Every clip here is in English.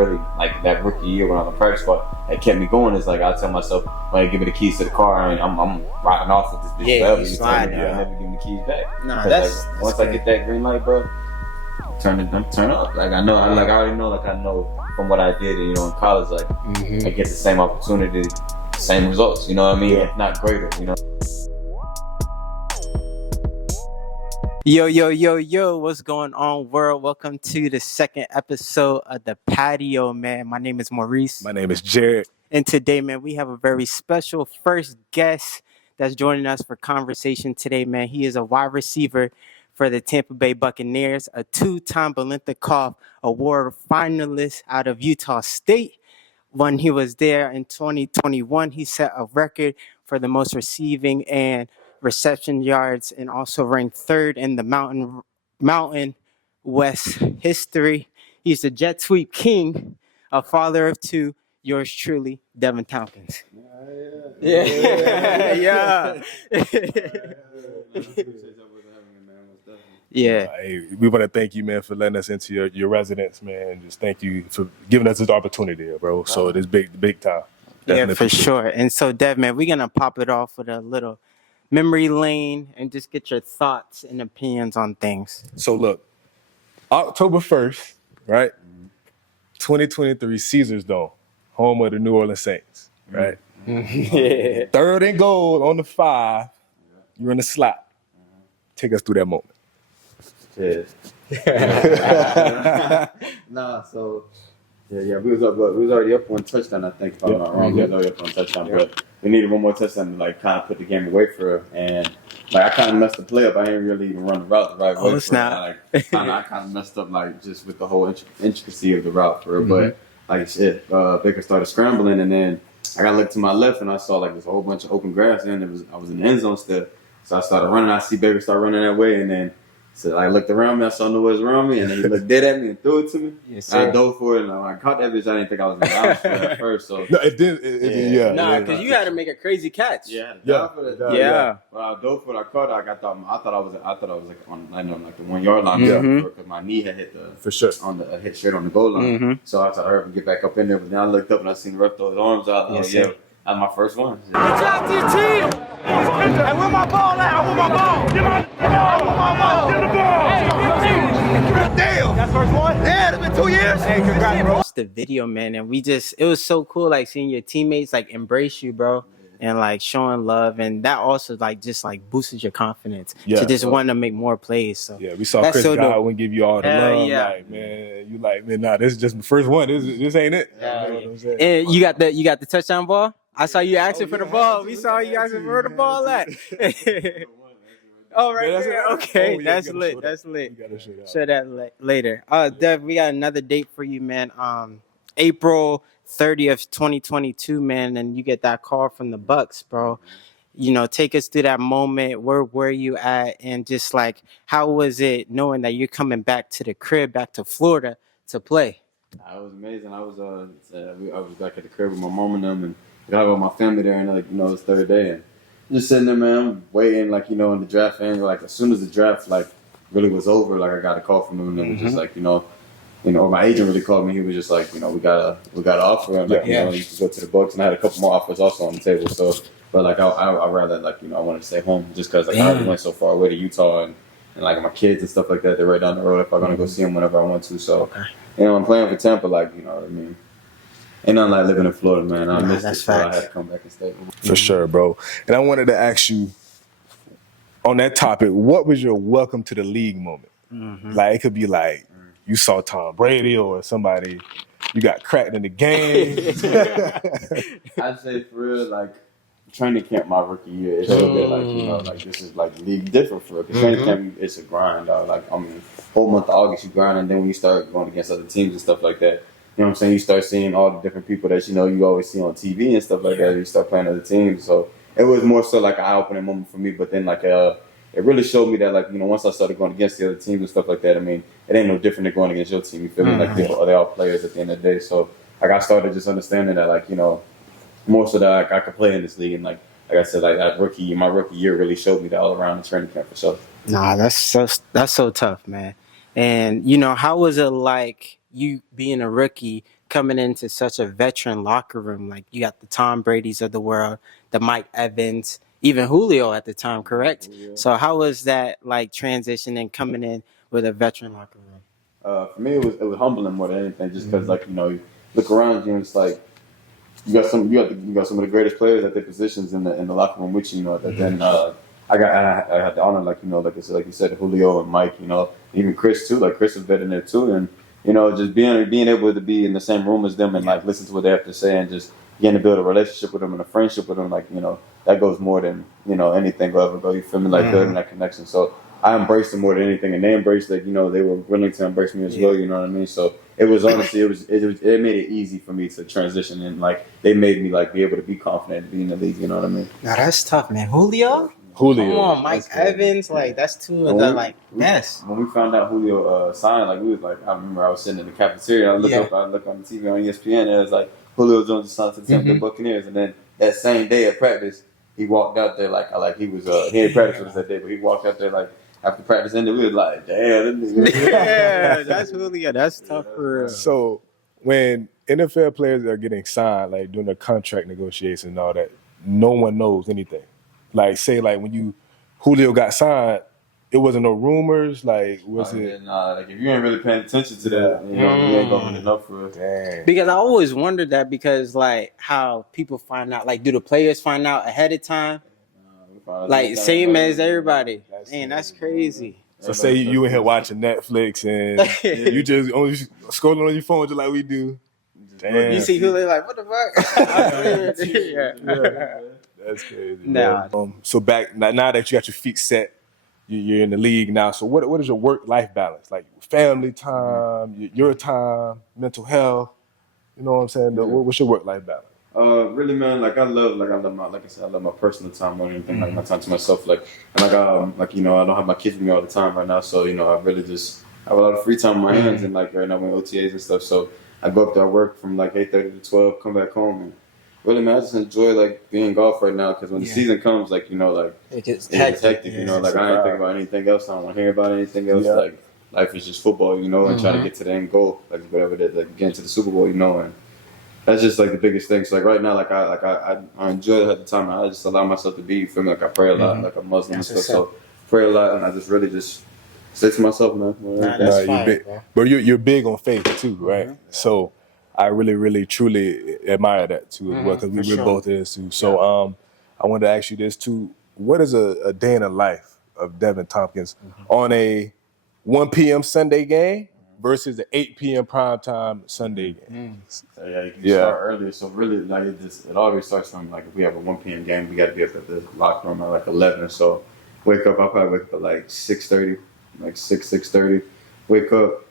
really, like, that rookie year when I was on the practice squad, that kept me going is, like, I tell myself, when they give me the keys to the car, I'm riding off with this bitch forever. You tell me, I'll never give me the keys back. Nah, that's once I get that green light, bro, turn up. Like, I already know from what I did, in college, like, I get the same opportunity, same results, you know what I mean? If not greater, Yo, what's going on, world? Welcome to the second episode of the Patio, man. My name is Maurice. My name is Jared. And today, man, we have a very special first guest that's joining us for conversation today, man. He is a wide receiver for the Tampa Bay Buccaneers, a two-time Biletnikoff Award finalist out of Utah State. When he was there in 2021, he set a record for the most receiving and reception yards, and also ranked third in the Mountain West history. He's the jet sweep king, a father of two. Yours truly, Deven Thompkins. Yeah. Hey, we want to thank you, man, for letting us into your residence, man. Just thank you for giving us this opportunity, bro. So it is big time. Definitely yeah, for sure. And so, Dev, man, we're gonna pop it off with a little memory lane and just get your thoughts and opinions on things. So look, October 1st, right? 2023, Caesars Dome, home of the New Orleans Saints, right? Yeah. Third and goal on the 5. You're in the slot. Take us through that moment. Yeah. We was already up one touchdown, I think, if I'm not wrong. We was already up one touchdown, but we needed one more touchdown to, like, kind of put the game away for her. And, like, I kind of messed the play up. I didn't really even run the route the right way. Snap. I kind of messed up, like, just with the whole intricacy of the route for her. But, like, Baker started scrambling, and then I got to look to my left, and I saw, like, this whole bunch of open grass, and I was in the end zone still. So I started running. I see Baker start running that way, and then so I looked around me, I saw no one was around me, and then he looked dead at me and threw it to me. Yes, I dove for it, and when I caught that bitch, I didn't think I was going to bounce for it at first. So. No, it did. Nah, because you had to make a crazy catch. Yeah. Well, I dove for it, I caught it. I thought I was like on like the 1 yard line because my knee had hit hit straight on the goal line. So I hurried to get back up in there, but then I looked up and I seen the ref throw his arms out. That's my first one. Good job to your team. And where my ball at? I want my ball. I want my ball. Get the ball. Damn. That's first one? Yeah, it's been 2 years. Hey, congrats, bro. The video, man, and it was so cool, like, seeing your teammates, like, embrace you, bro, and, like, showing love, and that also, like, just, like, boosted your confidence to just want to make more plays. So yeah, we saw Chris Godwin give you all the love. Like, man, nah, this is just the first one. This ain't it. And you got the touchdown ball. I saw you asking for the ball. We saw you asking for the ball at. Oh, right there. Okay, that's lit. That's lit. Show that later. Dev, we got another date for you, man. April 30th, 2022, man, and you get that call from the Bucks, bro. Take us through that moment. Where were you at? And just, like, how was it knowing that you're coming back to the crib, back to Florida to play? It was amazing. I was back at the crib with my mom and them, and I got my family there, and, like, it was third day, and just sitting there, man, waiting, like, in the draft, and, like, as soon as the draft, like, really was over, like, I got a call from him, and it was just like, or my agent really called me. He was just like, we got an offer, and, like, you can go to the Bucks, and I had a couple more offers also on the table. So, but, like, I rather, like, I wanted to stay home just because, like, I already went so far away to Utah, and like, my kids and stuff like that, they're right down the road if I'm gonna go see them whenever I want to. So, I'm playing for Tampa, like, you know what I mean. Ain't nothing like living in Florida, man. I missed it, so I had to come back and stay. For sure, bro. And I wanted to ask you, on that topic, what was your welcome to the league moment? Like, it could be like you saw Tom Brady or somebody, you got cracked in the game. I'd say for real, like, training camp my rookie year, it's a little bit like, like, this is like league different for real. Because training camp, it's a grind, dog. Like, whole month of August you grind, and then when you start going against other teams and stuff like that, you know what I'm saying? You start seeing all the different people that you always see on TV and stuff like that. You start playing other teams. So it was more so like an eye-opening moment for me. But then, like, it really showed me that, like, once I started going against the other teams and stuff like that, it ain't no different than going against your team. You feel me? Like, they're all players at the end of the day. So, like, I started just understanding that, like, more so that, like, I could play in this league. And, like I said, like, my rookie year really showed me that all around the training camp for sure. Nah, that's so tough, man. And, how was it like you being a rookie coming into such a veteran locker room. Like you got the Tom Brady's of the world, the Mike Evans, even Julio at the time, correct? Yeah. So how was that like transitioning coming in with a veteran locker room? For me, it was humbling more than anything, just because like you look around you and it's like you got some of the greatest players at their positions in the locker room with you. That then I had the honor, like like you said, Julio and Mike, even Chris too. Like Chris was better than there too, and just being able to be in the same room as them and like listen to what they have to say and just getting to build a relationship with them and a friendship with them, like that goes more than anything will ever go. You feel me? Like building that connection. So I embraced them more than anything, and they embraced they were willing to embrace me as well. You know what I mean? So it was honestly it made it easy for me to transition, and like they made me like be able to be confident and be in the league. You know what I mean? Now that's tough, man. Julio. Come on, Mike Evans. Like that's two of the best. When we found out Julio signed, like we was like, I remember I was sitting in the cafeteria. I look on the TV on ESPN, and it was like Julio Jones signed to the Tampa Bay Buccaneers, and then that same day at practice, he walked out there like he was he had practice with us that day, but he walked out there like after practice ended, we was like, damn, yeah, that's Julio. That's tough for real. So when NFL players are getting signed, like during the contract negotiations and all that, no one knows anything. Like say like when Julio got signed, it wasn't no rumors. Like was it? Nah, like if you ain't really paying attention to that, you ain't gonna know for real. Dang. Because I always wondered that because like how people find out, like do the players find out ahead of time? Like same as everybody. Man, that's crazy. So say you in here watching Netflix and you just only scrolling on your phone just like we do. Damn. You see Julio like, what the fuck? Yeah. That's crazy. Nah. So back now that you got your feet set, you're in the league now. So what is your work-life balance? Like family time, your time, mental health. You know what I'm saying? What's your work-life balance? Really, man. I love my personal time more than anything. Like my time to myself. Like I don't have my kids with me all the time right now. So I really just have a lot of free time on my hands and like right now with OTAs and stuff. So I go up there, I work from like 8:30 to 12, come back home and. Really, man, I just enjoy like being golf right now because when the season comes, like it gets hectic. I ain't thinking about anything else. I don't want to hear about anything else. Yeah. Like life is just football, and trying to get to the end goal, like whatever it is, like getting to the Super Bowl, and that's just like the biggest thing. So like right now, I enjoy it at the time. I just allow myself to be. You feel me? Like I pray a lot, like I'm Muslim and stuff. So pray a lot, and I just really just say to myself, man. That's fine, but you're big on faith too, right? So. I really, really, truly admire that too as well because we're both is too. So I wanted to ask you this too. What is a day in the life of Deven Thompkins on a 1 p.m. Sunday game versus the 8 p.m. primetime Sunday game? So you can start earlier. So really, like it always starts from like if we have a 1 p.m. game, we got to be up at the locker room at like 11 or so. Wake up, I'll probably wake up at like 6:30, like 6:30. Wake up.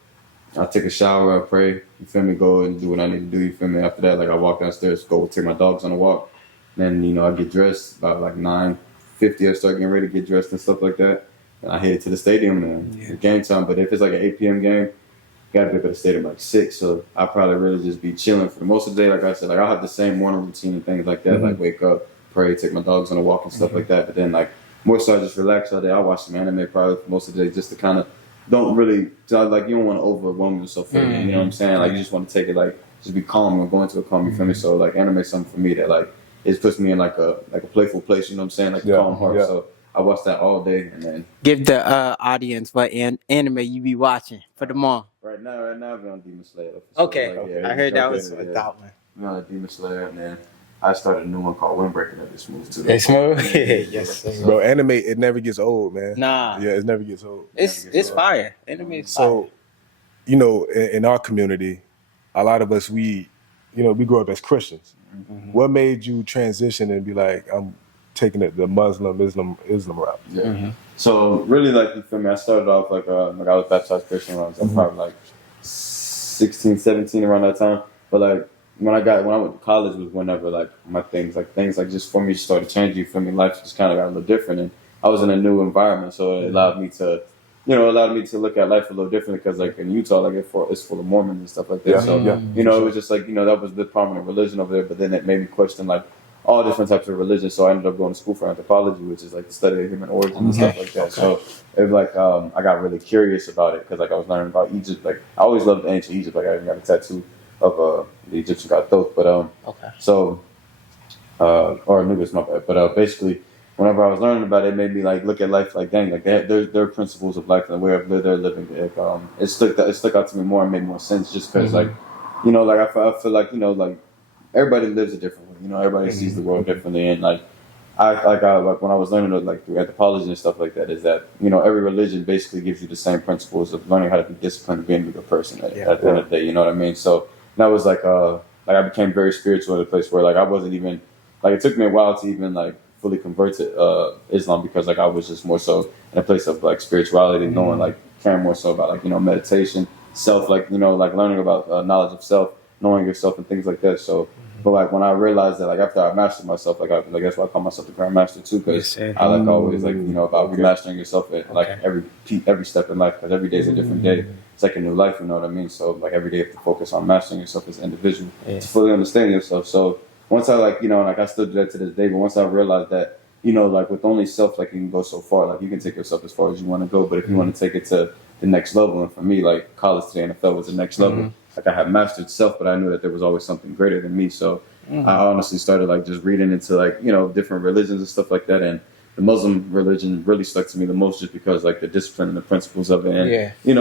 I take a shower, I pray, you feel me, go and do what I need to do, you feel me. After that, like I walk downstairs, go take my dogs on a walk. Then, I get dressed about like 9:50, I start getting ready to get dressed and stuff like that. And I head to the stadium and it's game time. But if it's like an 8 p.m. game, gotta be up at the stadium like 6. So I probably really just be chilling for most of the day. Like I said, like I'll have the same morning routine and things like that. Like wake up, pray, take my dogs on a walk and stuff like that. But then like more so I just relax all day. I'll watch some anime probably for most of the day just to kind of don't really, like, you don't want to overwhelm yourself. You know what I'm saying? Like, you just want to take it, like, just be calm and go into a calm, you feel me? So, like, anime is something for me that, like, it puts me in, like a playful place, you know what I'm saying? Like, a calm heart. So, I watch that all day. And then give the audience what anime you be watching for the mall. Right now, we're on Demon Slayer. Okay. Like, I heard that was a thought one. We're on Demon Slayer, and then I started a new one called Windbreaker that just moved to. It's smooth? Yes. Bro, anime, it never gets old, man. Nah. Yeah, it never gets old. It's fire. Anime is fire. So, in our community, a lot of us, we grew up as Christians. What made you transition and be like, I'm taking it the Islam route? Yeah. So, really, like, you feel me, I started off, like I was baptized Christian when I was probably, like, 16, 17, around that time. But, like, when I went to college was whenever like my things just for me started changing. For me, life just kind of got a little different, and I was in a new environment, so it allowed me to, look at life a little differently. Because like in Utah, like it's full of Mormons and stuff like that. It was just like that was the prominent religion over there. But then it made me question like all different types of religion. So I ended up going to school for anthropology, which is like the study of human origin and stuff like that. So it was like I got really curious about it because like I was learning about Egypt. Like I always loved ancient Egypt. Like I even got a tattoo of the Egyptian god Thoth. But Okay. so or Anubis, my bad. But basically, whenever I was learning about it, it made me like look at life like dang, like their principles of life and the way of they're living. Like, it stuck out to me more and made more sense just because like like I feel like like everybody lives a different way. Everybody sees the world differently, and like like when I was learning like through anthropology and stuff like that, is that every religion basically gives you the same principles of learning how to be disciplined, being a good person at the end of the day. You know what I mean? So that was like I became very spiritual at a place where like I wasn't even like it took me a while to even like fully convert to Islam because like I was just more so in a place of like spirituality, knowing like caring more so about like meditation, self, like like learning about knowledge of self, knowing yourself and things like that. So. But like when I realized that, like after I mastered myself, like that's why I call myself the Grandmaster too, because I like always like about remastering yourself at like every step in life, because every day is a different day. It's like a new life, you know what I mean? So like every day you have to focus on mastering yourself as an individual to fully understand yourself. So once I like like I still do that to this day, but once I realized that like with only self, like you can go so far, like you can take yourself as far as you want to go, but if you want to take it to the next level, and for me, like college to the NFL was the next level. Like I had mastered self, but I knew that there was always something greater than me. So I honestly started like just reading into like different religions and stuff like that. And the Muslim religion really stuck to me the most, just because like the discipline and the principles of it, and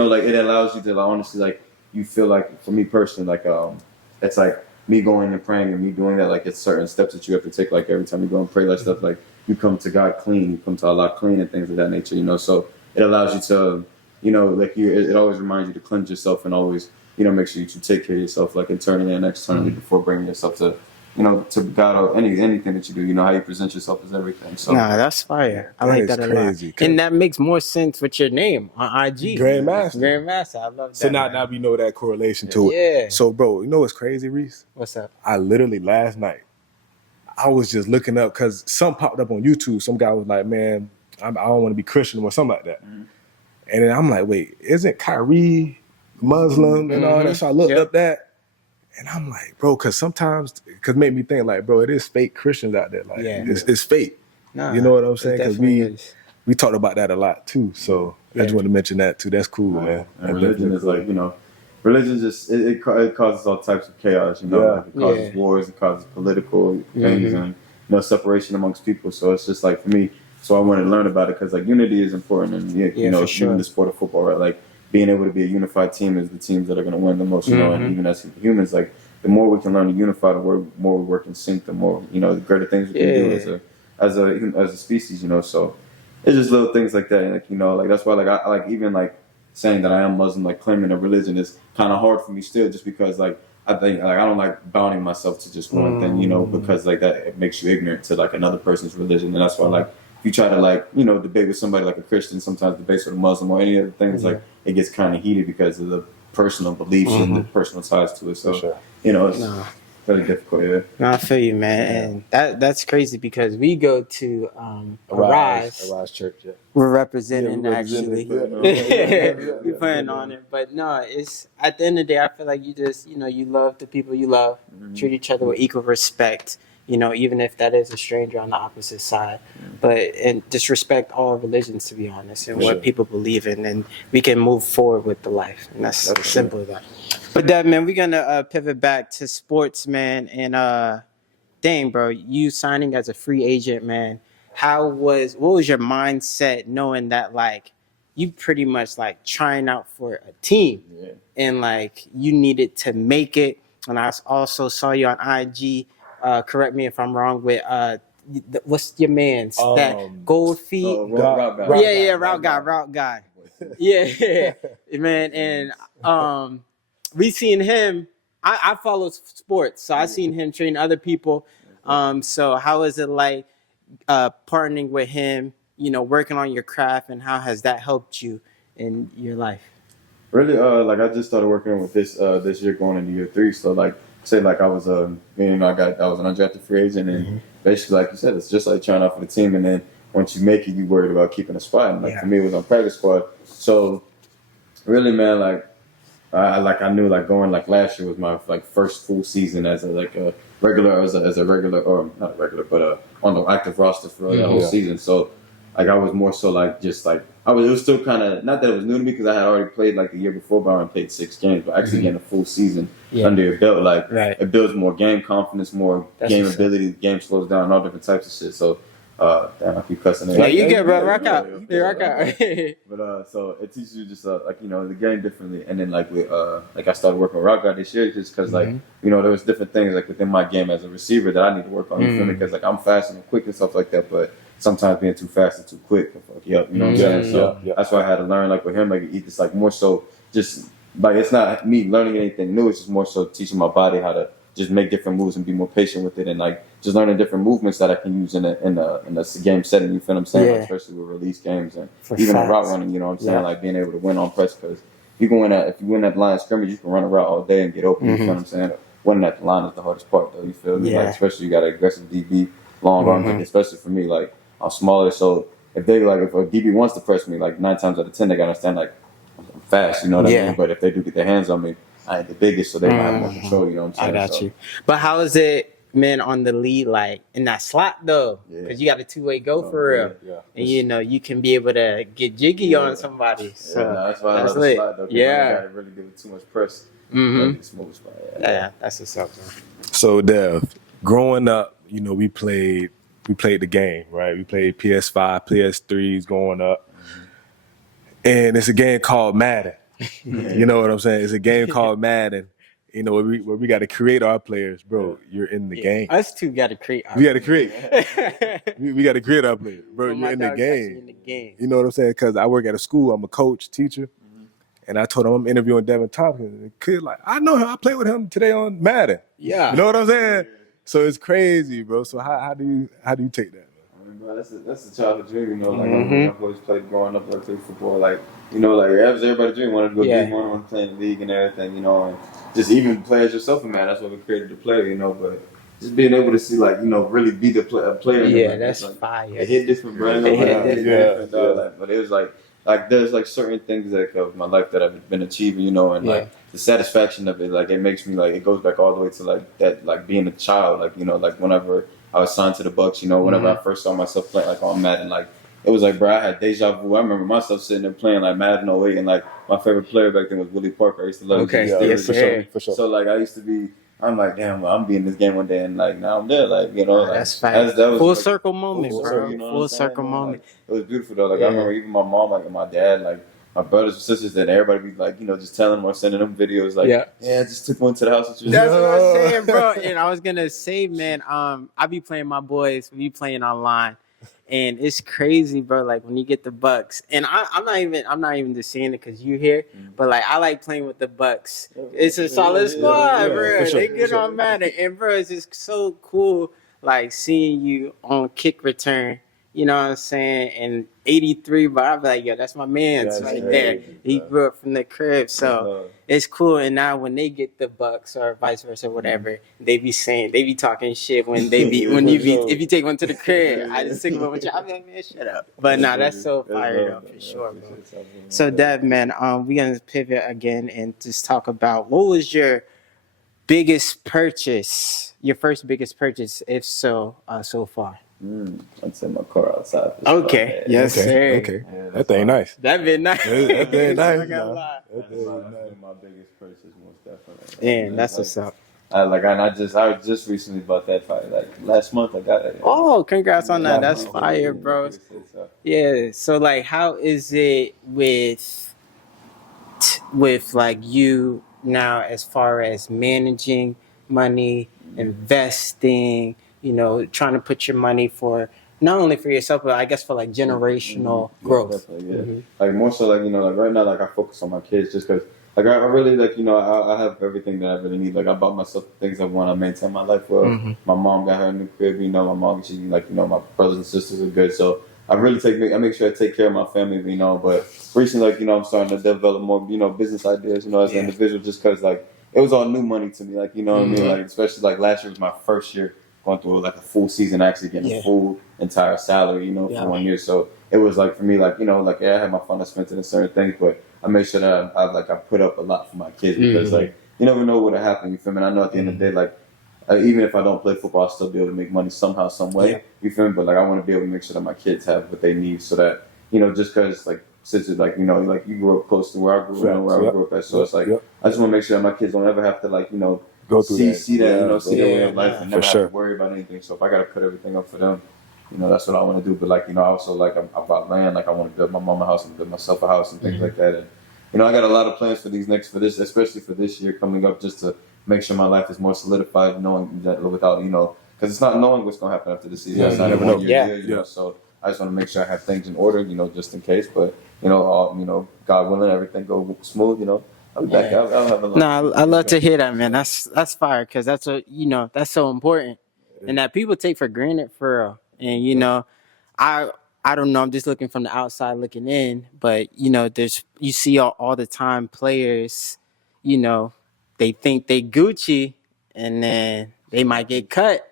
like it allows you to like, honestly like you feel like for me personally like it's like me going and praying and me doing that, like it's certain steps that you have to take. Like every time you go and pray, like stuff like you come to God clean, you come to Allah clean, and things of that nature. So it allows you to like it always reminds you to cleanse yourself and always make sure you take care of yourself, like internally and externally, before bringing yourself to, to God or anything that you do. How you present yourself is everything. So nah, that's fire. I like that a lot. And that makes more sense with your name on IG. Grandmaster. I love that. So now we know that correlation to it. Yeah. So bro, what's crazy, Reese? What's up? I literally last night, I was just looking up because something popped up on YouTube. Some guy was like, man, I don't want to be Christian or something like that. And then I'm like, wait, isn't Kyrie Muslim and all that? So I looked up that, and I'm like, bro, because it made me think like, bro, it is fake Christians out there. Like, it's fake. Nah, you know what I'm saying? Because we talked about that a lot too. So I just want to mention that too. That's cool, man. And religion is like, religion just it causes all types of chaos. Like it causes wars, it causes political things, and separation amongst people. So it's just like for me. So I wanted to learn about it because like unity is important, and even the sport of football, right? Like being able to be a unified team is the teams that are going to win the most. And even as humans, like the more we can learn to unify, the more we work in sync, the more the greater things we can do as a species. So it's just little things like that, and like like that's why like I like even like saying that I am Muslim, like claiming a religion is kind of hard for me still, just because like I think like I don't like bounding myself to just one thing, because like that it makes you ignorant to like another person's religion, and that's why like. If you try to like, debate with somebody like a Christian, sometimes debates with a Muslim or any other things, like it gets kind of heated because of the personal beliefs and the personal ties to it. So, it's very difficult. No, I feel you, man. And that's crazy because we go to Arise Church. Yeah. We're representing actually. We playing on it. But no, it's at the end of the day, I feel like you just, you love the people you love, treat each other with equal respect. Even if that is a stranger on the opposite side, and just respect all religions, to be honest, and what people believe in, and we can move forward with the life, and that's simple as that. But that, man, we're gonna pivot back to sports, man, and dang, bro, you signing as a free agent, man. What was your mindset knowing that like you pretty much like trying out for a team, and like you needed to make it, and I also saw you on IG. Correct me if I'm wrong with what's your man's that gold feet? Route guy. Route guy. Yeah, man. And we seen him. I follow sports, so I seen him train other people. So how is it like partnering with him? Working on your craft, and how has that helped you in your life? Really, like I just started working with this year, going into year 3. So like. Say like I was I was an undrafted free agent, and basically like you said, it's just like trying out for the team, and then once you make it, you worried about keeping a spot. And like for me, it was on practice squad. So really, man, like I knew like going like last year was my like first full season as a regular or not a regular, but on the active roster for the whole season. So like I was more so like just like It was still kind of, not that it was new to me because I had already played like the year before, but I only played 6 games. But actually getting a full season under your belt, like it builds more game confidence, more game ability. The game slows down, all different types of shit. So, damn, I keep cussing. Yeah, you get bro, rock out. You rock out. But so it teaches you just like the game differently. And then like with like I started working with rock out this year just because like there was different things like within my game as a receiver that I need to work on. You feel me? Because like I'm fast and quick and stuff like that, but sometimes being too fast and too quick can fuck you up. You know what I'm saying? So that's why I had to learn like with him, like it's like more so just like it's not me learning anything new. It's just more so teaching my body how to just make different moves and be more patient with it, and like just learning different movements that I can use in a game setting. You feel what I'm saying? Like, especially with release games and even a route running. You know what I'm saying? Like being able to win on press because if you win that line of scrimmage, you can run a route all day and get open. You feel what I'm saying? Winning at the line is the hardest part, though. You feel me? Like especially you got an aggressive DB, long arms, especially for me, like I'm smaller, so if a DB wants to press me, like 9 times out of 10 they gotta understand like I'm fast. You know what I mean? But if they do get their hands on me, I ain't the biggest, so they might have more control. You know what I'm saying? I got you. But how is it, man, on the lead, like in that slot though? Because you got a 2-way go for real, and you can be able to get jiggy on somebody. So that's why I love the slot though. I gotta really give it too much press. Smooth spot. That's what's up, man. So Dev, growing up, we played the game, right? We played PS5, PS3s growing up, and it's a game called Madden. You know what I'm saying? It's a game called Madden. Where we got to create our players, bro. You're in the game. Us two got to create. We got to create. we got to create our players, bro. You're in the game. You know what I'm saying? Because I work at a school. I'm a coach, teacher, and I told him I'm interviewing Deven Thompkins. The kid like, I know him. I played with him today on Madden. Yeah. You know what I'm saying? So it's crazy, bro. So how do you take that? Bro, that's a childhood dream, like I've always played growing up, like played football, like that was everybody's dream, wanted to go D1, wanted to play in the league and everything, and just even play as yourself, man. That's why we created the player, but just being able to see, like, really be the player. Yeah, that's like, fire. It hit different, bro. But it was like there's like certain things like of my life that I've been achieving, and like the satisfaction of it, like it makes me like it goes back all the way to like that, like being a child, like like whenever I was signed to the Bucs, whenever I first saw myself playing like on Madden, like it was like, bro, I had deja vu. I remember myself sitting there playing like Madden 08, and like my favorite player back then was Willie Parker. I used to love him. For sure. So like I used to be. I'm like, damn, I'm being in this game one day, and like now I'm there, like that's fine. That was full circle moment, bro. Full circle moment. It was beautiful though. Like I remember even my mom, like and my dad, like my brothers and sisters, that everybody be like, just telling them or sending them videos, like, I just took one to the house with you. That's what I'm saying, bro. And I was gonna say, man, I be playing my boys, we be playing online. And it's crazy, bro. Like when you get the Bucks, and I'm not even just saying it because you here, but like I like playing with the Bucks. It's a solid squad, bro. Sure, they get on Madden, and bro, it's just so cool, like seeing you on kick return. You know what I'm saying? And 83, but I'm like, yo, that's my man's right there. He grew up from the crib, so it's cool. And now when they get the Bucks or vice versa, whatever, they be talking shit when if you take one to the crib, I just take one with you. I'm like, man, shut up. But nah, that's so fired up for sure, bro. So Dev, man, we gonna pivot again and just talk about what was your biggest purchase, your first biggest purchase, if so, so far. I'd say my car outside. Okay. Yes, sir. Okay. That thing nice. That been nice. That thing nice. That's my biggest purchase, most definitely. Damn, that's what's up. I just recently bought that fire. Like last month, I got it. Oh, congrats on that. That's fire, bro. Yeah. So, like, how is it with like you now as far as managing money, investing? Trying to put your money for not only for yourself, but I guess for like generational growth. Definitely. Like more so, like like right now, like I focus on my kids just because, like I really like I have everything that I really need. Like I bought myself things I want to maintain my life well. My mom got her a new crib. My mom, she my brothers and sisters are good. So I really I make sure I take care of my family. But recently, like I'm starting to develop more business ideas. As an individual, just because like it was all new money to me. Like what I mean. Like especially like last year was my first year going through like a full season, actually getting a full entire salary, for 1 year. So it was like for me, like I had my fun, I spent it in certain things, but I made sure that I put up a lot for my kids because like you never know what'll happen. You feel me? And I know at the end of the day, like even if I don't play football, I'll still be able to make money somehow, some way. You feel me? But like I want to be able to make sure that my kids have what they need, so that just because like like, you know, like you grew up close to where I grew, where I grew up at. So it's like, I just want to make sure that my kids don't ever have to, like, you know, go through see that, you know, see their way of life and never sure. have to worry about anything. So if I got to put everything up for them, you know, that's what I want to do. But like, you know, I also like I'm about land. Like I want to build my mom a house and build myself a house and things like that. And you know, I got a lot of plans for this, especially for this year coming up, just to make sure my life is more solidified, knowing that without, you know, because it's not knowing what's going to happen after the season. It's not every 1 year deal, you know. So I just want to make sure I have things in order, you know, just in case. But you know, God willing, everything go smooth, you know. I'll be back. I'll have a lot. No, I love to hear that, man. That's fire, because that's that's so important, and that people take for granted, for real. And you know, I don't know. I'm just looking from the outside looking in, but you know, you see all the time players, you know, they think they Gucci, and then they might get cut,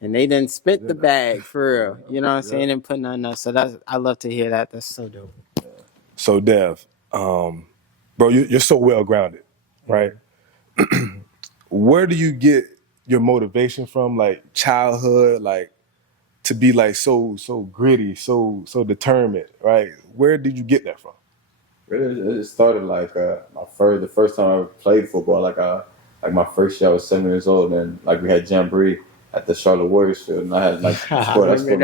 and they done spent the bag for real. You know what I'm saying? And putting on us. So I love to hear that. That's so dope. So Dev, bro, you're so well grounded, right? Where do you get your motivation from, like childhood, like to be like so gritty, so determined, right? Where did you get that from? Really, it started like the first time I ever played football. Like my first year, I was 7 years old, and like we had jamboree at the Charlotte Warriors field, and I had like scored my first. It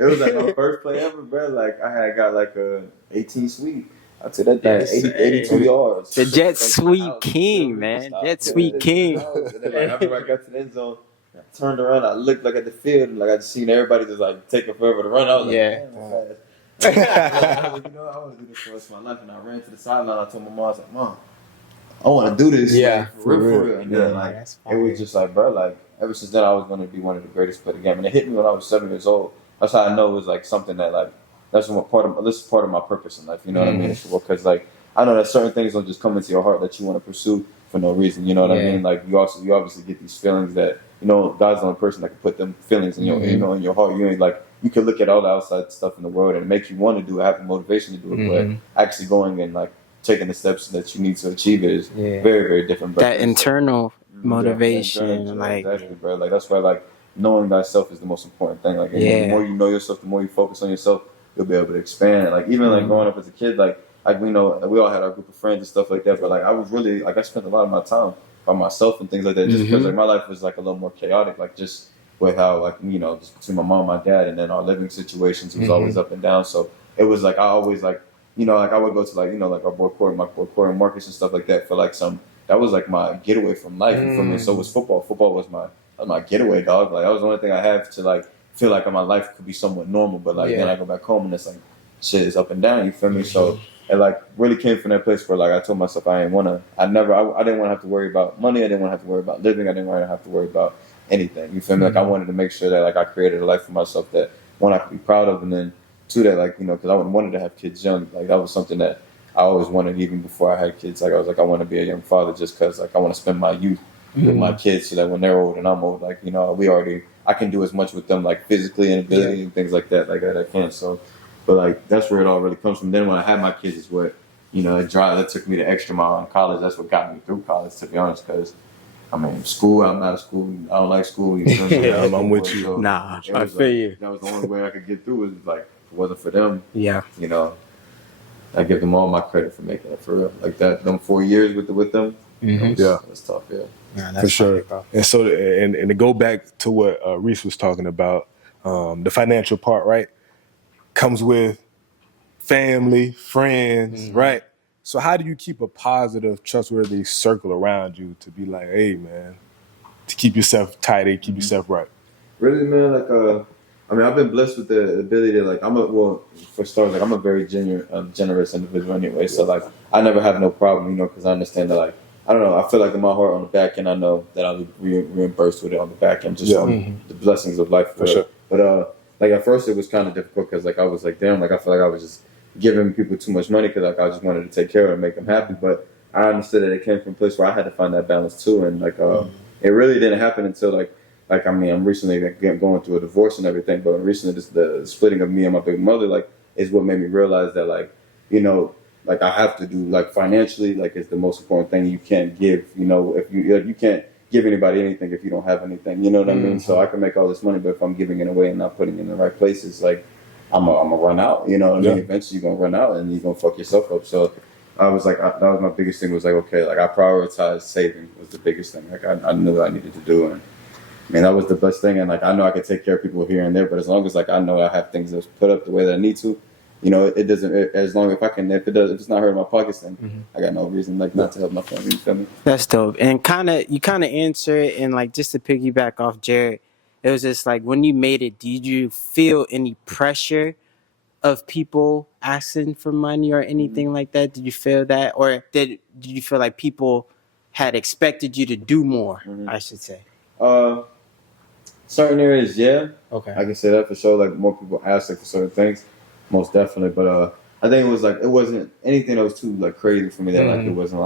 was like my first play ever, bro. Like I had got like a 18 sweep. I took that thing 82 yards. The Jet Sweep King, man. Jet Sweep King. And then like after I got to the end zone, I turned around, I looked like at the field, and like I just seen everybody just like taking forever to run. I was like, damn, I'm fast. I was like, you know, I want to do this for the rest of my life. And I ran to the sideline. I told my mom, I was like, Mom, I want to do this. Yeah, like, for real. And then like it was just like, bro, like ever since then I was going to be one of the greatest players of the game. And it hit me when I was 7 years old. That's how I know it was like something that like this is part of my purpose in life. You know what I mean? Because like I know that certain things don't just come into your heart that you want to pursue for no reason. You know what I mean? Like you obviously get these feelings that, you know, God's the only person that can put them feelings in your you know, in your heart. You ain't like, you can look at all the outside stuff in the world and it makes you want to do it, have the motivation to do it, but actually going and like taking the steps that you need to achieve it is very, very different. That internal motivation, exactly, bro. Like that's why like knowing thyself is the most important thing. Like the more you know yourself, the more you focus on yourself, you'll be able to expand. Like even like growing up as a kid, like we know we all had our group of friends and stuff like that, but like I was really like I spent a lot of my time by myself and things like that, just because like my life was like a little more chaotic, like just with how like, you know, just between my mom and my dad, and then our living situations was always up and down. So it was like I always like, you know, like I would go to like, you know, like my boy Corey and Marcus and stuff like that for like that was like my getaway from life. You feel me? So was football. Football was my getaway, dog. Like that was the only thing I had to like feel like my life could be somewhat normal. But like then I go back home and it's like shit is up and down. You feel me? So it like really came from that place where like I told myself I didn't want to have to worry about money. I didn't want to have to worry about living. I didn't want to have to worry about anything. You feel me? Like I wanted to make sure that like I created a life for myself that one I could be proud of, and then two that like, you know, because I wanted to have kids young. Like that was something that I always wanted even before I had kids. Like I was like I want to be a young father just because like I want to spend my youth with my kids so that when they're old and I'm old, like, you know, I can do as much with them like physically and ability and things like that like I can. So. But like that's where it all really comes from. Then when I had my kids is what, you know, that took me the extra mile in college. That's what got me through college, to be honest. Because I mean, school, I'm out of school. I don't like school. You know I'm with you. So I feel you. That was the only way I could get through. Was like if it wasn't for them. Yeah. You know, I give them all my credit for making it for real. Like that, them 4 years with them. That's tough. Yeah. For sure. And so, and to go back to what Reese was talking about, the financial part, right? Comes with family, friends, right? So how do you keep a positive, trustworthy circle around you to be like, hey, man, to keep yourself tight, keep yourself right? Really, man, like, I mean, I've been blessed with the ability to, like, for starters, like, I'm a very generous individual anyway, so, like, I never have no problem, you know, because I understand that, like, I don't know, I feel like in my heart on the back end, I know that I'll be reimbursed with it on the back end, just on the blessings of life. For sure. But, like at first it was kind of difficult because like I was like, damn, like I feel like I was just giving people too much money because like I just wanted to take care of them and make them happy. But I understood that it came from a place where I had to find that balance too. And like it really didn't happen until like I mean, I'm recently going through a divorce and everything, but recently the splitting of me and my big mother like is what made me realize that like, you know, like I have to do like financially, like it's the most important thing. You can't give, you know, if you can't give anybody anything if you don't have anything, you know what I mean? So I can make all this money, but if I'm giving it away and not putting it in the right places, like I'm gonna run out. You know what I mean? Yeah. Eventually you're gonna run out and you're gonna fuck yourself up. So I was like, that was my biggest thing. Was like, okay, like I prioritized saving was the biggest thing. Like I knew what I needed to do, and I mean that was the best thing. And like I know I could take care of people here and there, but as long as like I know I have things that's put up the way that I need to, you know, it doesn't. As long if it's not hurting my pockets, then I got no reason like not to help my family. You feel me? That's dope. And you kind of answer it, and like just to piggyback off Jared, it was just like when you made it, did you feel any pressure of people asking for money or anything like that? Did you feel that, or did you feel like people had expected you to do more? I should say. Certain areas, yeah. Okay. I can say that for sure. Like more people ask like for certain things, most definitely. But I think it wasn't anything that was too like crazy for me. That like it wasn't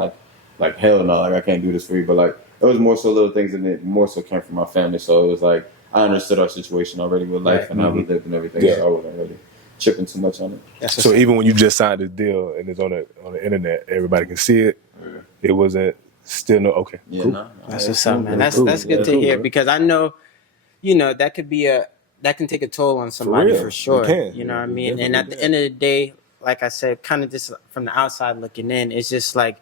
like hell no, like I can't do this for you. But like it was more so little things, and it more so came from my family. So it was like I understood our situation already with life and how we lived and everything. Yeah. So I wasn't really chipping too much on it. So even when you just signed this deal and it's on the internet, everybody can see it. Yeah. It wasn't still no okay. Yeah, Cool. no, That's yeah, what's up, man. cool. That's good to hear, because I know, you know, that can take a toll on somebody real. for sure. It can. You know what I It mean? And at the end of the day, like I said, kind of just from the outside looking in, it's just like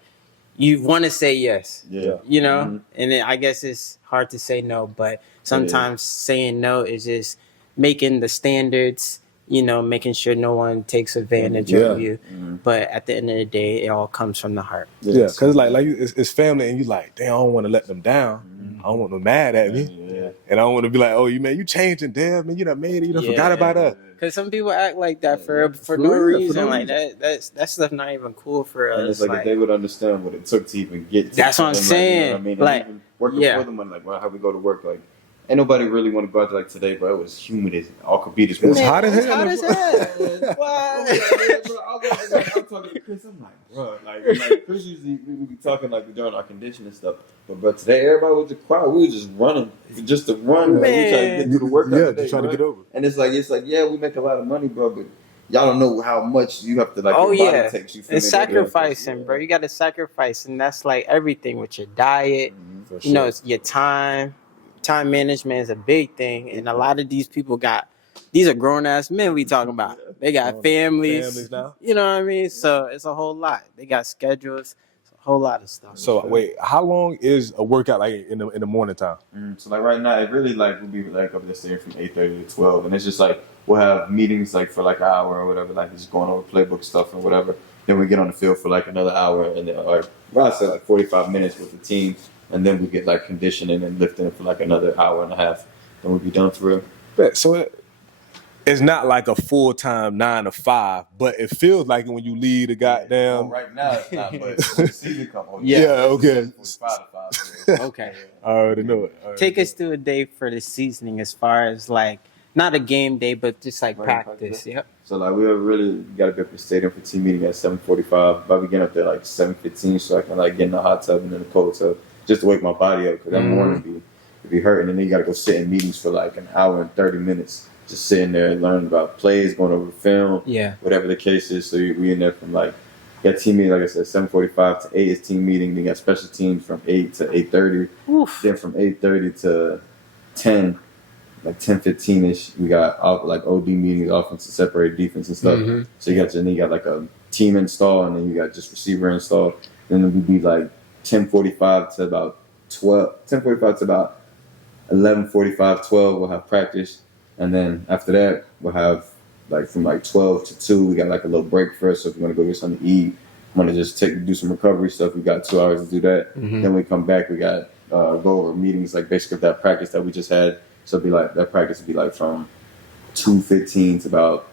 you want to say yes. Yeah. You know, and then I guess it's hard to say no, but sometimes saying no is just making the standards, you know, making sure no one takes advantage of you. But at the end of the day, it all comes from the heart. Yeah, because like it's family, and you like, damn, I don't want to let them down. I don't want them mad at me, and I don't want to be like, oh, you changing, damn, man, you done made it, you done forgot about us. Because some people act like that for no reason. Like that stuff not even cool for us. And it's like if they would understand what it took to even get to That's what I'm them, saying. You know what I mean? Like, and even working for them, and like how we go to work, like ain't nobody really want to go out there like today, but it was humid as all could be this It was morning. hot as hell. Hot as hell. I'm talking to Chris. I'm like, bro, like Chris usually we be talking like during our conditioning stuff, but today everybody was just quiet. We were just running, just to run. Like, we trying to get through the workout. Yeah, today, just trying to bro. get over. And it's like, yeah, we make a lot of money, bro, but y'all don't know how much you have to like. Oh your body yeah, takes you and sacrificing, bro. You got to sacrifice, and that's like everything with your diet. You know, it's your time. Time management is a big thing, and a lot of these people these are grown ass men we talking about. They got families now. You know what I mean? So it's a whole lot. They got schedules, it's a whole lot of stuff. So wait, how long is a workout like in the morning time? So like right now, it really like we'll be like up this day from 8:30 to 12, and it's just like we'll have meetings like for like an hour or whatever, like just going over playbook stuff or whatever. Then we get on the field for like another hour, and then I say like 45 minutes with the team. And then we get like conditioning and lifting for like another hour and a half. Then we'll be done for real. But so it's not like a full-time 9 to 5, but it feels like it when you leave the goddamn. Well, right now it's not, but when the season comes on, okay. It's 5 to 5. Okay. I already know it. Take us through a day for the seasoning, as far as like not a game day, but just like practice. Yep. So like we really got to be up at the stadium for team meeting at 7:45. But we get up there like 7:15, so I can like get in the hot tub and in the cold tub. Just to wake my body up, because that morning be hurting, and then you got to go sit in meetings for like an hour and 30 minutes, just sitting there and learning about plays, going over film, whatever the case is. So we in there from like got team meeting, like I said, 7:45 to 8 is team meeting. Then got special teams from 8 to 8:30. Then from 8:30 to 10, like 10:15ish, we got like OD meetings, offense, separated defense and stuff. So you got like a team install, and then you got just receiver install. Then it would be like 10:45 to about 12. 10:45 to about 11:45, 12. We'll have practice, and then after that we'll have like from like 12 to 2. We got like a little break first. So if you want to go get something to eat, want to just do some recovery stuff, we got 2 hours to do that. Then we come back. We got go over meetings like basically that practice that we just had. So it'd be like that practice would be like from 2:15 to about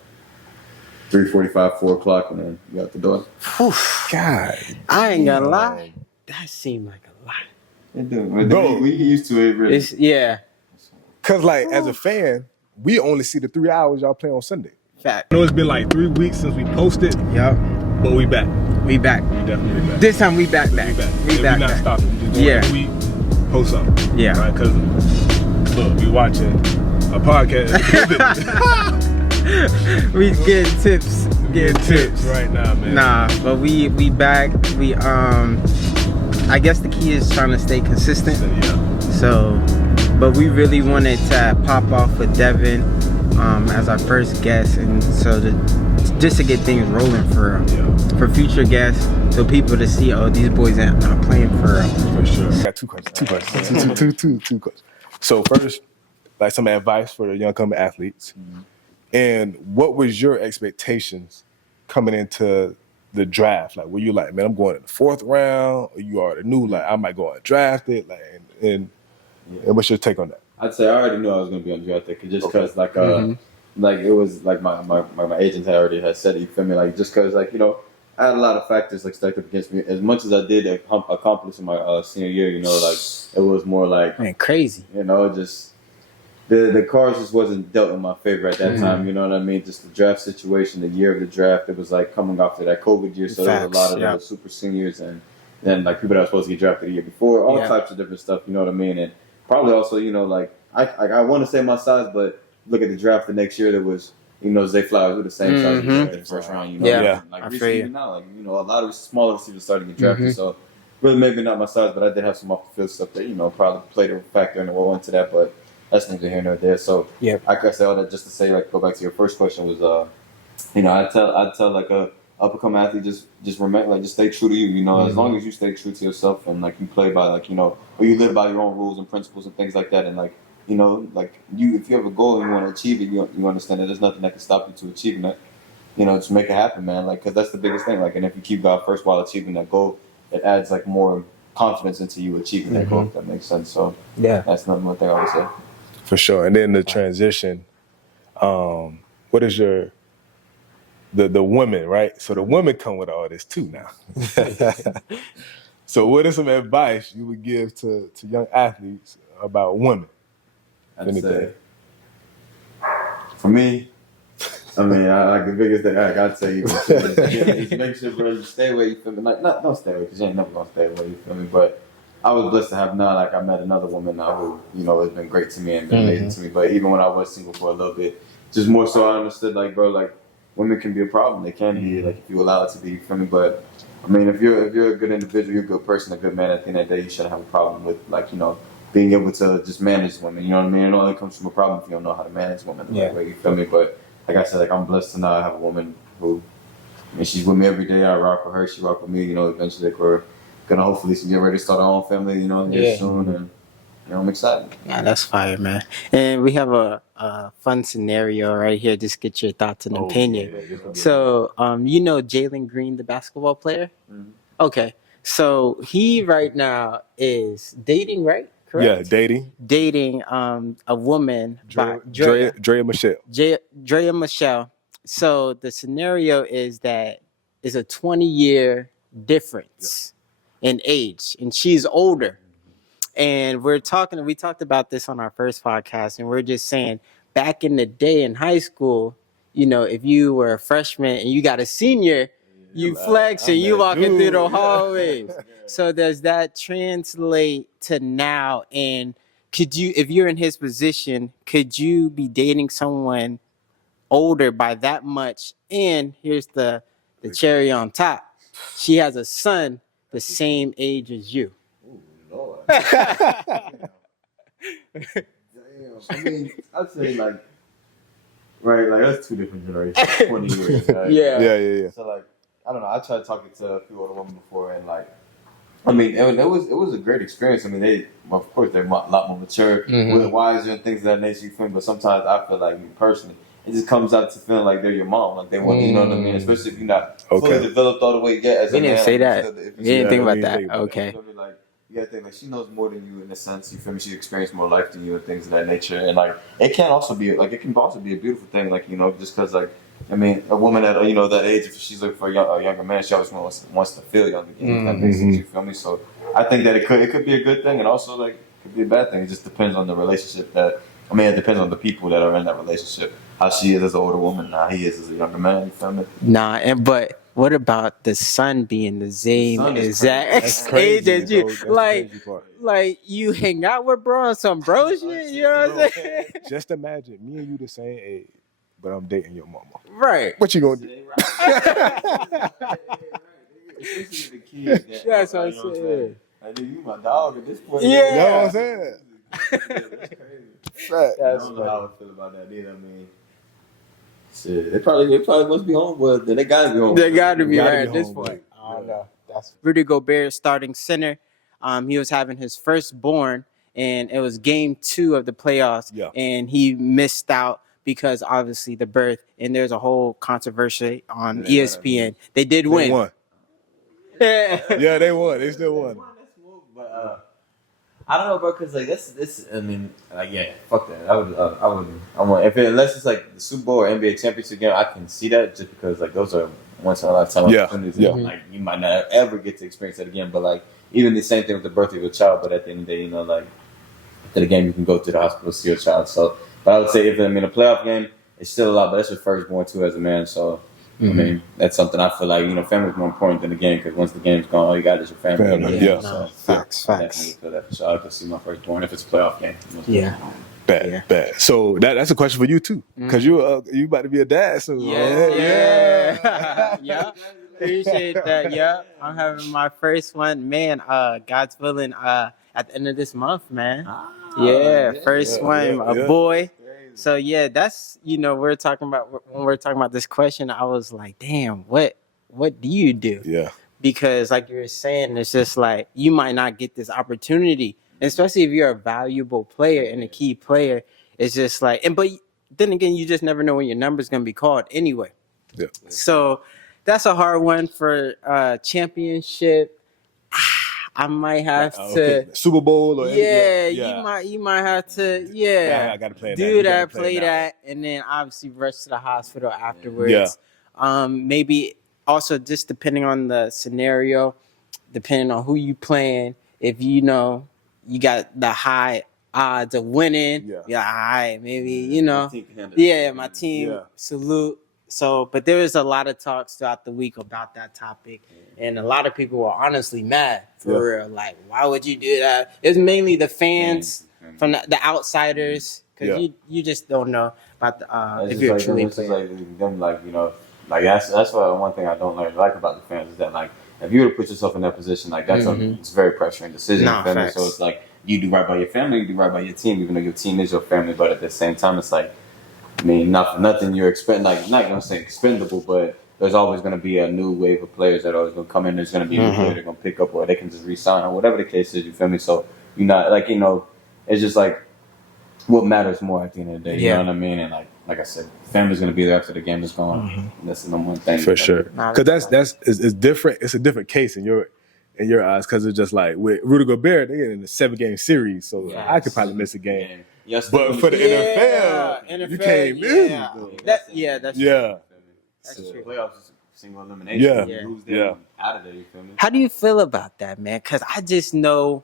3:45, 4 o'clock, and then we out the door. God, I ain't gonna lie. That seemed like a lot. It do. We get used to it, really. Cause like as a fan, we only see the 3 hours y'all play on Sunday. Fact. I know it's been like 3 weeks since we posted. Yep. But we back. We back. We definitely back. This time we back. We back. not stopping. We just going every week, post up. Yeah. Right? Cause look, we watching a podcast. We getting tips. Getting tips right now, man. Nah, but we back. We I guess the key is trying to stay consistent. Yeah. So, but we really wanted to pop off with Devin. as our first guest, and so just to get things rolling for future guests, so people to see, oh, these boys are not playing for real. For sure. I got two questions. Two questions. So first, like some advice for the young coming athletes. And what was your expectations coming into the draft? Like, were you like, man, I'm going in the 4th round, or you already knew, like, I might go undrafted? Like, and what's your take on that? I'd say I already knew I was going to be undrafted, just because, like, like it was like my agent had said it, you feel me? Like, just because, like, you know, I had a lot of factors like stacked up against me. As much as I did accomplish in my senior year, you know, like it was more like, man, crazy. You know, just the cards just wasn't dealt in my favor at that time. You know what I mean? Just the draft situation, the year of the draft, it was like coming off to that COVID year, so there was a lot of those super seniors, and then like people that were supposed to get drafted the year before, all types of different stuff. You know what I mean? And probably also, you know, like I want to say my size, but look at the draft the next year. There was, you know, Zay Flowers with the same size in the first round. You know, like recently now, like, you know, a lot of smaller receivers starting to get drafted. So really, maybe not my size, but I did have some off the field stuff that, you know, probably played a factor and what went to that. But that's neither here nor there. So I guess all that just to say, like, go back to your first question was, you know, I tell like a up and coming athlete, just remember, like, just stay true to you. You know, as long as you stay true to yourself and like you play by, like, you know, or you live by your own rules and principles and things like that, and like, you know, like if you have a goal and you want to achieve it, you understand that there's nothing that can stop you to achieving that. You know, just make it happen, man. Like, because that's the biggest thing. Like, and if you keep God first while achieving that goal, it adds like more confidence into you achieving that goal. If that makes sense. So that's another one thing I would say. For sure. And then the transition. What is your the women, right? So the women come with all this too now. So what is some advice you would give to young athletes about women? I'd say, for me, I mean, like the biggest thing I'd say, is make sure, bro, you stay away. You feel me? Like, don't stay away, because you ain't never gonna stay away. You feel me? But I was blessed to have now. Like, I met another woman now who, you know, has been great to me and been amazing to me. But even when I was single for a little bit, just more so I understood, like, bro, like, women can be a problem. They can be, like, if you allow it to be. You feel me? But I mean, if you're a good individual, you're a good person, a good man. At the end of the day, you shouldn't have a problem with, like, you know, being able to just manage women, you know what I mean? It only comes from a problem if you don't know how to manage women the right way, you feel me? But like I said, like, I'm blessed to now have a woman who, I mean, she's with me every day. I rock with her, she rock with me. You know, eventually, like, we're gonna hopefully get ready to start our own family, you know, here soon, and you know, I'm excited. Yeah, that's fire, man. And we have a fun scenario right here. Just get your thoughts and opinion. So, you know Jalen Green, the basketball player? Okay, so he right now is dating, right? Correct? Yeah, dating a woman by Drea Michelle. Drea Michelle. So the scenario is that is a 20-year difference in age, and she's older. And we talked about this on our first podcast, and we're just saying, back in the day in high school, you know, if you were a freshman and you got a senior, you flex and you walking through the hallways. So does that translate to now? And could you, if you're in his position, could you be dating someone older by that much? And here's the cherry on top. She has a son the same age as you. Lord. Damn. I mean, I'd say, like, right, like, that's two different generations, 20 years. Right? Yeah. So, like, I don't know. I tried talking to a few older women before, and, like, I mean, it was a great experience. I mean, of course, they're a lot more mature, wiser, and things of that nature. You feel me? But sometimes I feel like, me personally, it just comes out to feeling like they're your mom, like they want, you know what I mean? Especially if you're not fully developed all the way yet. As we didn't say that. You didn't think about that. Okay. Like, you gotta think, like, she knows more than you in a sense. You feel me? She experienced more life than you and things of that nature. And like, it can also be like, it can also be a beautiful thing. Like, you know, just because, like, I mean, a woman at, you know, that age, if she's looking for a younger man, she always wants to feel young again. That makes sense. You feel me? So I think that it could be a good thing, and also, like, it could be a bad thing. It just depends on the relationship it depends on the people that are in that relationship. How she is as an older woman, how he is as a younger man. You feel me? But what about the son being the same exact age as you? Like you hang out with bro on some bro shit. You know what I'm saying? Just imagine me and you the same age, but I'm dating your mama. Right. What you gonna do? That's what I'm saying. Like, you my dog at this point. Yeah. You know what I'm saying? That's crazy. I don't know how I feel about that either. I mean, Shit, they probably must be home, but they gotta be home. They got to be Gotta right be at this home, point. but- I don't know. That's Rudy Gobert, starting center. He was having his firstborn, and it was game 2 of the playoffs, and he missed out because obviously the birth, and there's a whole controversy on ESPN. They did win. Won. Yeah, they won. They still won. But I don't know, bro, because like this. I mean, like fuck that. I want unless it's like the Super Bowl or NBA championship game. I can see that just because like those are once in a lifetime opportunities. Yeah. And, like you might not ever get to experience that again. But like even the same thing with the birth of your child. But at the end of the day, like after the game, you can go to the hospital see your child. So, but I would say if a playoff game, it's still a lot. But that's your firstborn too as a man. So. I mean, that's something I feel like, family's more important than the game because once the game's gone, all you got is your family. So, facts. I definitely feel that for sure. I could see my firstborn if it's a playoff game. Bad. So that's a question for you too, because you about to be a dad soon. Yeah. Appreciate that. Yeah, I'm having my first one, man. God's willing, at the end of this month, man. First one, a boy. So that's we're talking about when we're talking about this question. I was like, damn, what do you do? Yeah. Because like you were saying, it's just like you might not get this opportunity, especially if you're a valuable player and a key player. It's just like, but then again, you just never know when your number's gonna be called anyway. Yeah. So that's a hard one for championship. I might have to Super Bowl or you might have to I gotta play do that. play that, and then obviously rush to the hospital afterwards. Maybe also just depending on the scenario, depending on who you playing. If you got the high odds of winning, all right, maybe my team salute. So, but there was a lot of talks throughout the week about that topic, and a lot of people were honestly mad for real. Like, why would you do that? It was mainly the fans from the outsiders because you just don't know about the if you're truly playing. That's why one thing I don't like about the fans is that like if you were to put yourself in that position, like that's it's a very pressuring decision. So it's like you do right by your family, you do right by your team, even though your team is your family. But at the same time, it's like. I mean, nothing you're expecting, like, not going to say expendable, but there's always going to be a new wave of players that are always going to come in. There's going to be a new player they're going to pick up, or they can just re-sign, or whatever the case is, you feel me? So, you're not, like, it's just like what matters more at the end of the day, you know what I mean? And, like I said, family's going to be there after the game is gone. That's the number one thing. For sure. Because it's different. It's a different case in your eyes, because it's just like with Rudy Gobert, they're in a 7-game series, so I could probably miss a game. But for the NFL, you can't lose. That's true. Playoffs is single elimination. You lose them out of there, you feel me? How do you feel about that, man? Because I just know,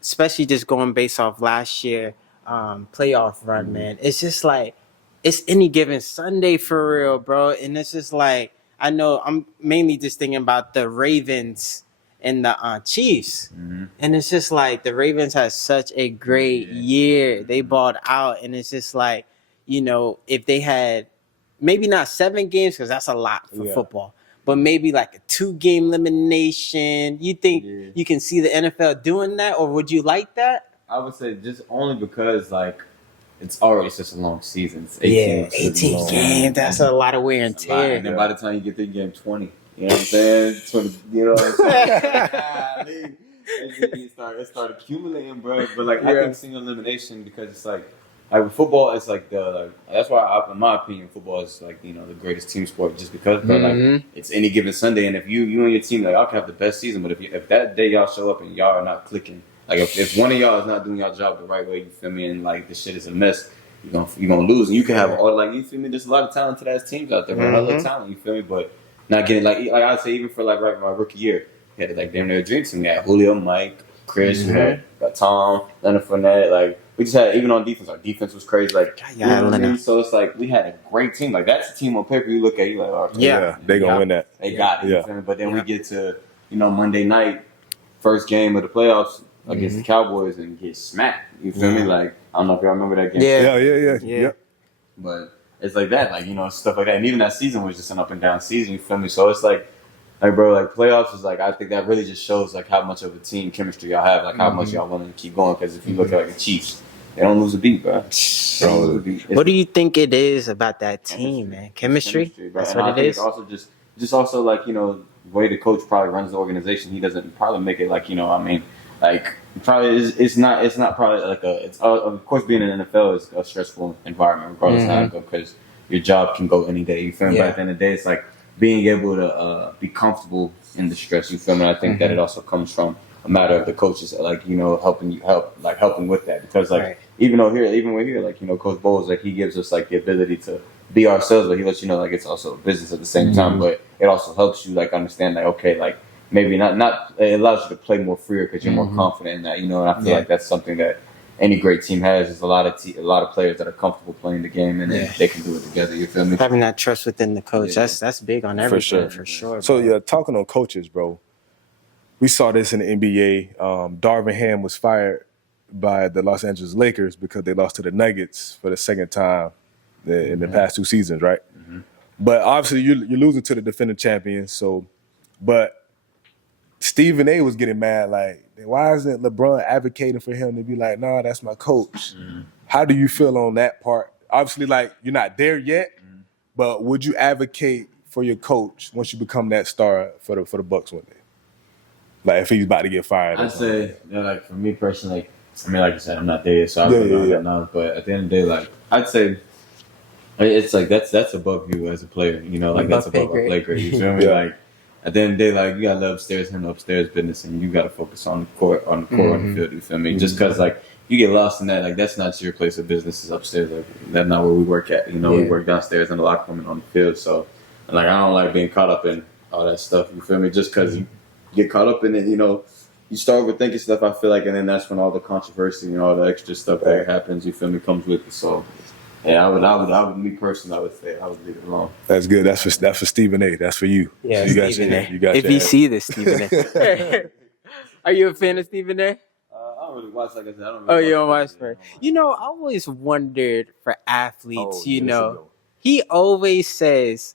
especially just going based off last year playoff run, man, it's just like, it's any given Sunday for real, bro. And it's just like, I know I'm mainly just thinking about the Ravens and the Chiefs. And it's just like the Ravens had such a great year. They balled out, and it's just like, if they had maybe not 7 games, because that's a lot for football, but maybe like a 2-game elimination. You think you can see the NFL doing that, or would you like that? I would say just only because like it's already such a long season. It's 18 games. That's a lot of wear and tear. And then by the time you get to game 20, you know what I'm saying? It started accumulating, bro. But like I think single elimination, because it's like with football, it's like that's why in my opinion, football is like the greatest team sport, just because, bro. Like it's any given Sunday, and if you and your team, like y'all can have the best season, but if that day y'all show up and y'all are not clicking, like if one of y'all is not doing y'all job the right way, you feel me, and like the shit is a mess, you're gonna lose, and you can have all like, you feel me. There's a lot of talented ass teams out there, bro. I love talent, you feel me, but. Not getting like I'd say even for like my rookie year, we had like damn near drinks, and we had Julio, Mike, Chris, we had Tom, Leonard Fournette. Like we just had, even on defense, our defense was crazy. Like so it's like we had a great team. Like that's a team on paper you look at, you like, oh, they gonna win that. They got it. Yeah. But then we get to Monday night, first game of the playoffs against the Cowboys, and get smacked. You feel me? Like I don't know if y'all remember that game. Yeah. But. It's like that, like, stuff like that. And even that season was just an up and down season, you feel me? So it's like bro, like playoffs is like, I think that really just shows like how much of a team chemistry y'all have, like how much y'all willing to keep going. Because if you look at like the Chiefs, They don't lose a beat, bro. They don't lose a beat. What do you think it is about that team, man? Chemistry? That's and what I it think is? it's also just also like, you know, the way the coach probably runs the organization, he doesn't probably make it like, you know, I mean, like probably it's not probably like of course being in the NFL is a stressful environment regardless of how it goes, because your job can go any day, you feel me? But at the end of the day, it's like being able to be comfortable in the stress, you feel me? I think that it also comes from a matter of the coaches, like, you know, helping with that, because like even we're here, like, you know, Coach Bowles, like, he gives us like the ability to be ourselves, but he lets you know like it's also a business at the same time, but it also helps you like understand like, okay, like maybe not it allows you to play more freer because you're more confident in that, you know. And I feel like that's something that any great team has, is a lot of players that are comfortable playing the game, and then they can do it together, you feel me? Having that trust within the coach, that's big on everything, for sure. So bro. yeah, talking on coaches, bro. We saw this in the NBA. Darvin Ham was fired by the Los Angeles Lakers because they lost to the Nuggets for the second time in the past 2 seasons, right? But obviously you're losing to the defending champions. So, but Stephen A. was getting mad, like, why isn't LeBron advocating for him to be like, nah, that's my coach? How do you feel on that part? Obviously, like, you're not there yet, but would you advocate for your coach once you become that star for the Bucks one day? Like, if he's about to get fired. I'd say, like, for me personally, like, I mean, like you said, I'm not there yet, so I don't know that now. But at the end of the day, like, I'd say it's like that's above you as a player, you know, like that's above a play grade. You feel me? Like, at the end of the day, like, you got the upstairs business, and you got to focus on the court, on the field. You feel me? Just because, like, you get lost in that, like, that's not your place of business. Is upstairs. Like, that's not where we work at. You know, we work downstairs in the locker room and on the field. So, like, I don't like being caught up in all that stuff. You feel me? Just because you get caught up in it, you know, you start overthinking stuff, I feel like, and then that's when all the controversy and all the extra stuff that happens, you feel me, comes with it. So, yeah, I would, me personally, I would say I would leave it alone. That's good. That's for Stephen A. That's for you. Yeah, so you Stephen A. You got if you see this, Stephen A. Are you a fan of Stephen A? I don't really watch, like I said. I don't really you don't watch for. You know, I always wondered for athletes. You know, he always says,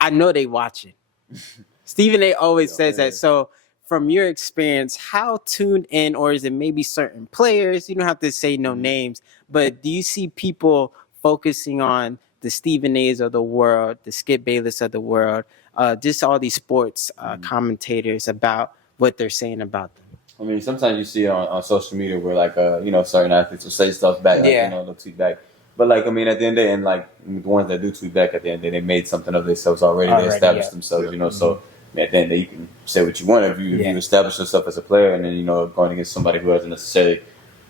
"I know they watching." Stephen A. always says that. So, from your experience, how tuned in, or is it maybe certain players? You don't have to say no names, but do you see people focusing on the Stephen A's of the world, the Skip Bayless of the world, just all these sports commentators about what they're saying about them? I mean, sometimes you see it on social media where, like, you know, certain athletes will say stuff back, like, you know, they'll tweet back. But, like, I mean, at the end of the day, and, like, the ones that do tweet back at the end of the day, they made something of themselves already. They established themselves, you know, so at the end of the day, you can say what you want. If you establish yourself as a player, and then, you know, going against somebody who hasn't necessarily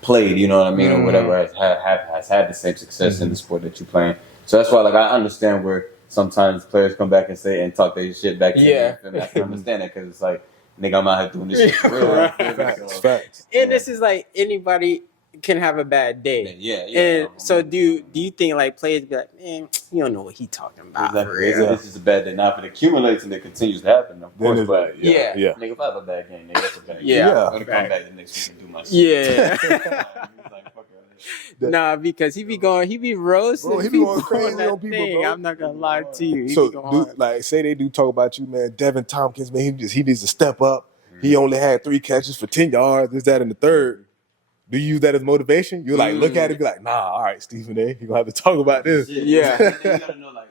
played, you know what I mean, or whatever, has had the same success in the sport that you're playing. So that's why, like, I understand where sometimes players come back and say and talk their shit back. I can understand that, because it's like, nigga, I'm out here doing this shit for real. Facts. And this is like anybody can have a bad day. And so do you think, like, players be like, man, you don't know what he talking about? Exactly. This is a bad day. Now, if it accumulates and it continues to happen, of course, but yeah. Nigga, if I have a bad game, nigga, that's a bad game. Yeah. I'm gonna come back the next week and do my shit. Nah, because he be roasting. Bro, he be going crazy on that on people, thing. bro. I'm not gonna lie to you. So, like, say they do talk about you, man. Deven Thompkins, man, he needs to step up. He only had 3 catches for 10 yards. This, that, and the third. Do you use that as motivation? You like look at it and be like, nah, all right, Stephen A. You gonna have to talk about this. Yeah. You gotta know, like,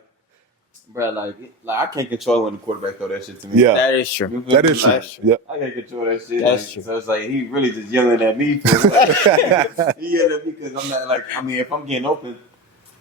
bro, like I can't control when the quarterback throw that shit to me. Yeah, that is true. That is true. Yeah, I can't control that shit. That's true. So it's like he really just yelling at me. He yelling at me because I'm not, like, I mean, if I'm getting open,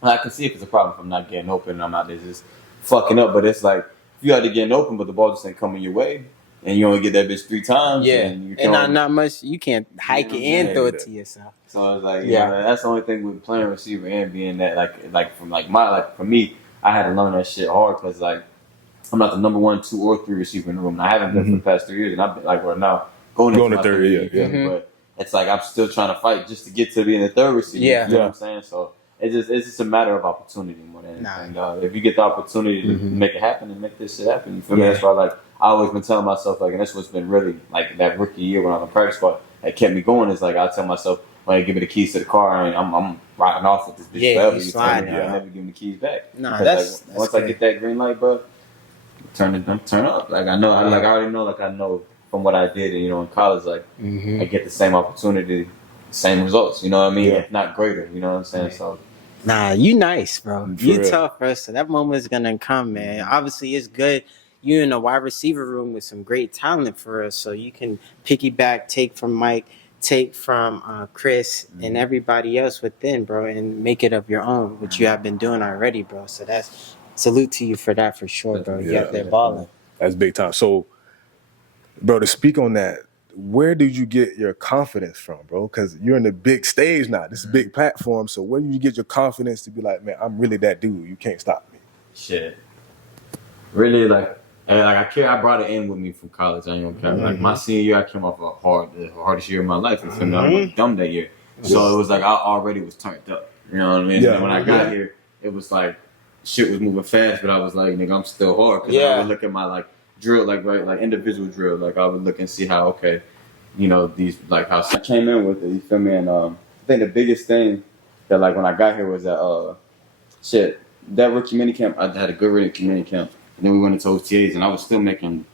I can see if it's a problem if I'm not getting open and I'm out there just fucking up. But it's like, if you out there getting open, but the ball just ain't coming your way, and you only get that bitch 3 times. And not much. You can't hike it and throw it to yourself. So it's like, that's the only thing with playing receiver and being that, like for me, I had to learn that shit hard, because, like, I'm not the number 1, 2, or 3 receiver in the room. And I haven't been for the past 3 years, and I've been, like, right now going to 3rd year. But it's like I'm still trying to fight just to get to being the 3rd receiver. You know what I'm saying? So it's just a matter of opportunity more than anything. If you get the opportunity to make it happen and make this shit happen, you feel me? That's why, like, I always been telling myself, like, and that's what's been really, like, that rookie year when I was on the practice squad that kept me going, is like, I tell myself, when they give me the keys to the car, and I'm riding off with this bitch forever. You tell me, I never give me the keys back. Nah, that's once good. I get that green light, bro, turn up. Like, I know, I already know, like, I know from what I did, you know, in college, like, I get the same opportunity same results. You know what I mean? Yeah. If not greater. You know what I'm saying? So. Nah, you nice, bro. For You real. tough, bro. So that moment's gonna come, man. Obviously, it's good. You in a wide receiver room with some great talent for us, so you can piggyback, take from Mike, take from Chris, and everybody else within, bro, and make it of your own, which you have been doing already, bro. So that's salute to you for that, for sure, bro. You out there balling. That's big time. So, bro, to speak on that, where did you get your confidence from, bro? Because you're in the big stage now. This is a big platform. So where do you get your confidence to be like, man, I'm really that dude. You can't stop me. Shit. Really, I brought it in with me from college. I ain't gonna care. Like my senior year, I came off the hardest year of my life. You feel me? I was dumb that year. So it was like I already was turned up. You know what I mean? Yeah. And when I got here, it was like shit was moving fast, but I was like, nigga, I'm still hard. Because I would look at my like drill, like individual drill. Like I would look and see how, okay, you know, these like how I came in with it, you feel me? And I think the biggest thing that like when I got here was that that rookie minicamp, I had a good rookie minicamp. And then we went into OTAs and I was still making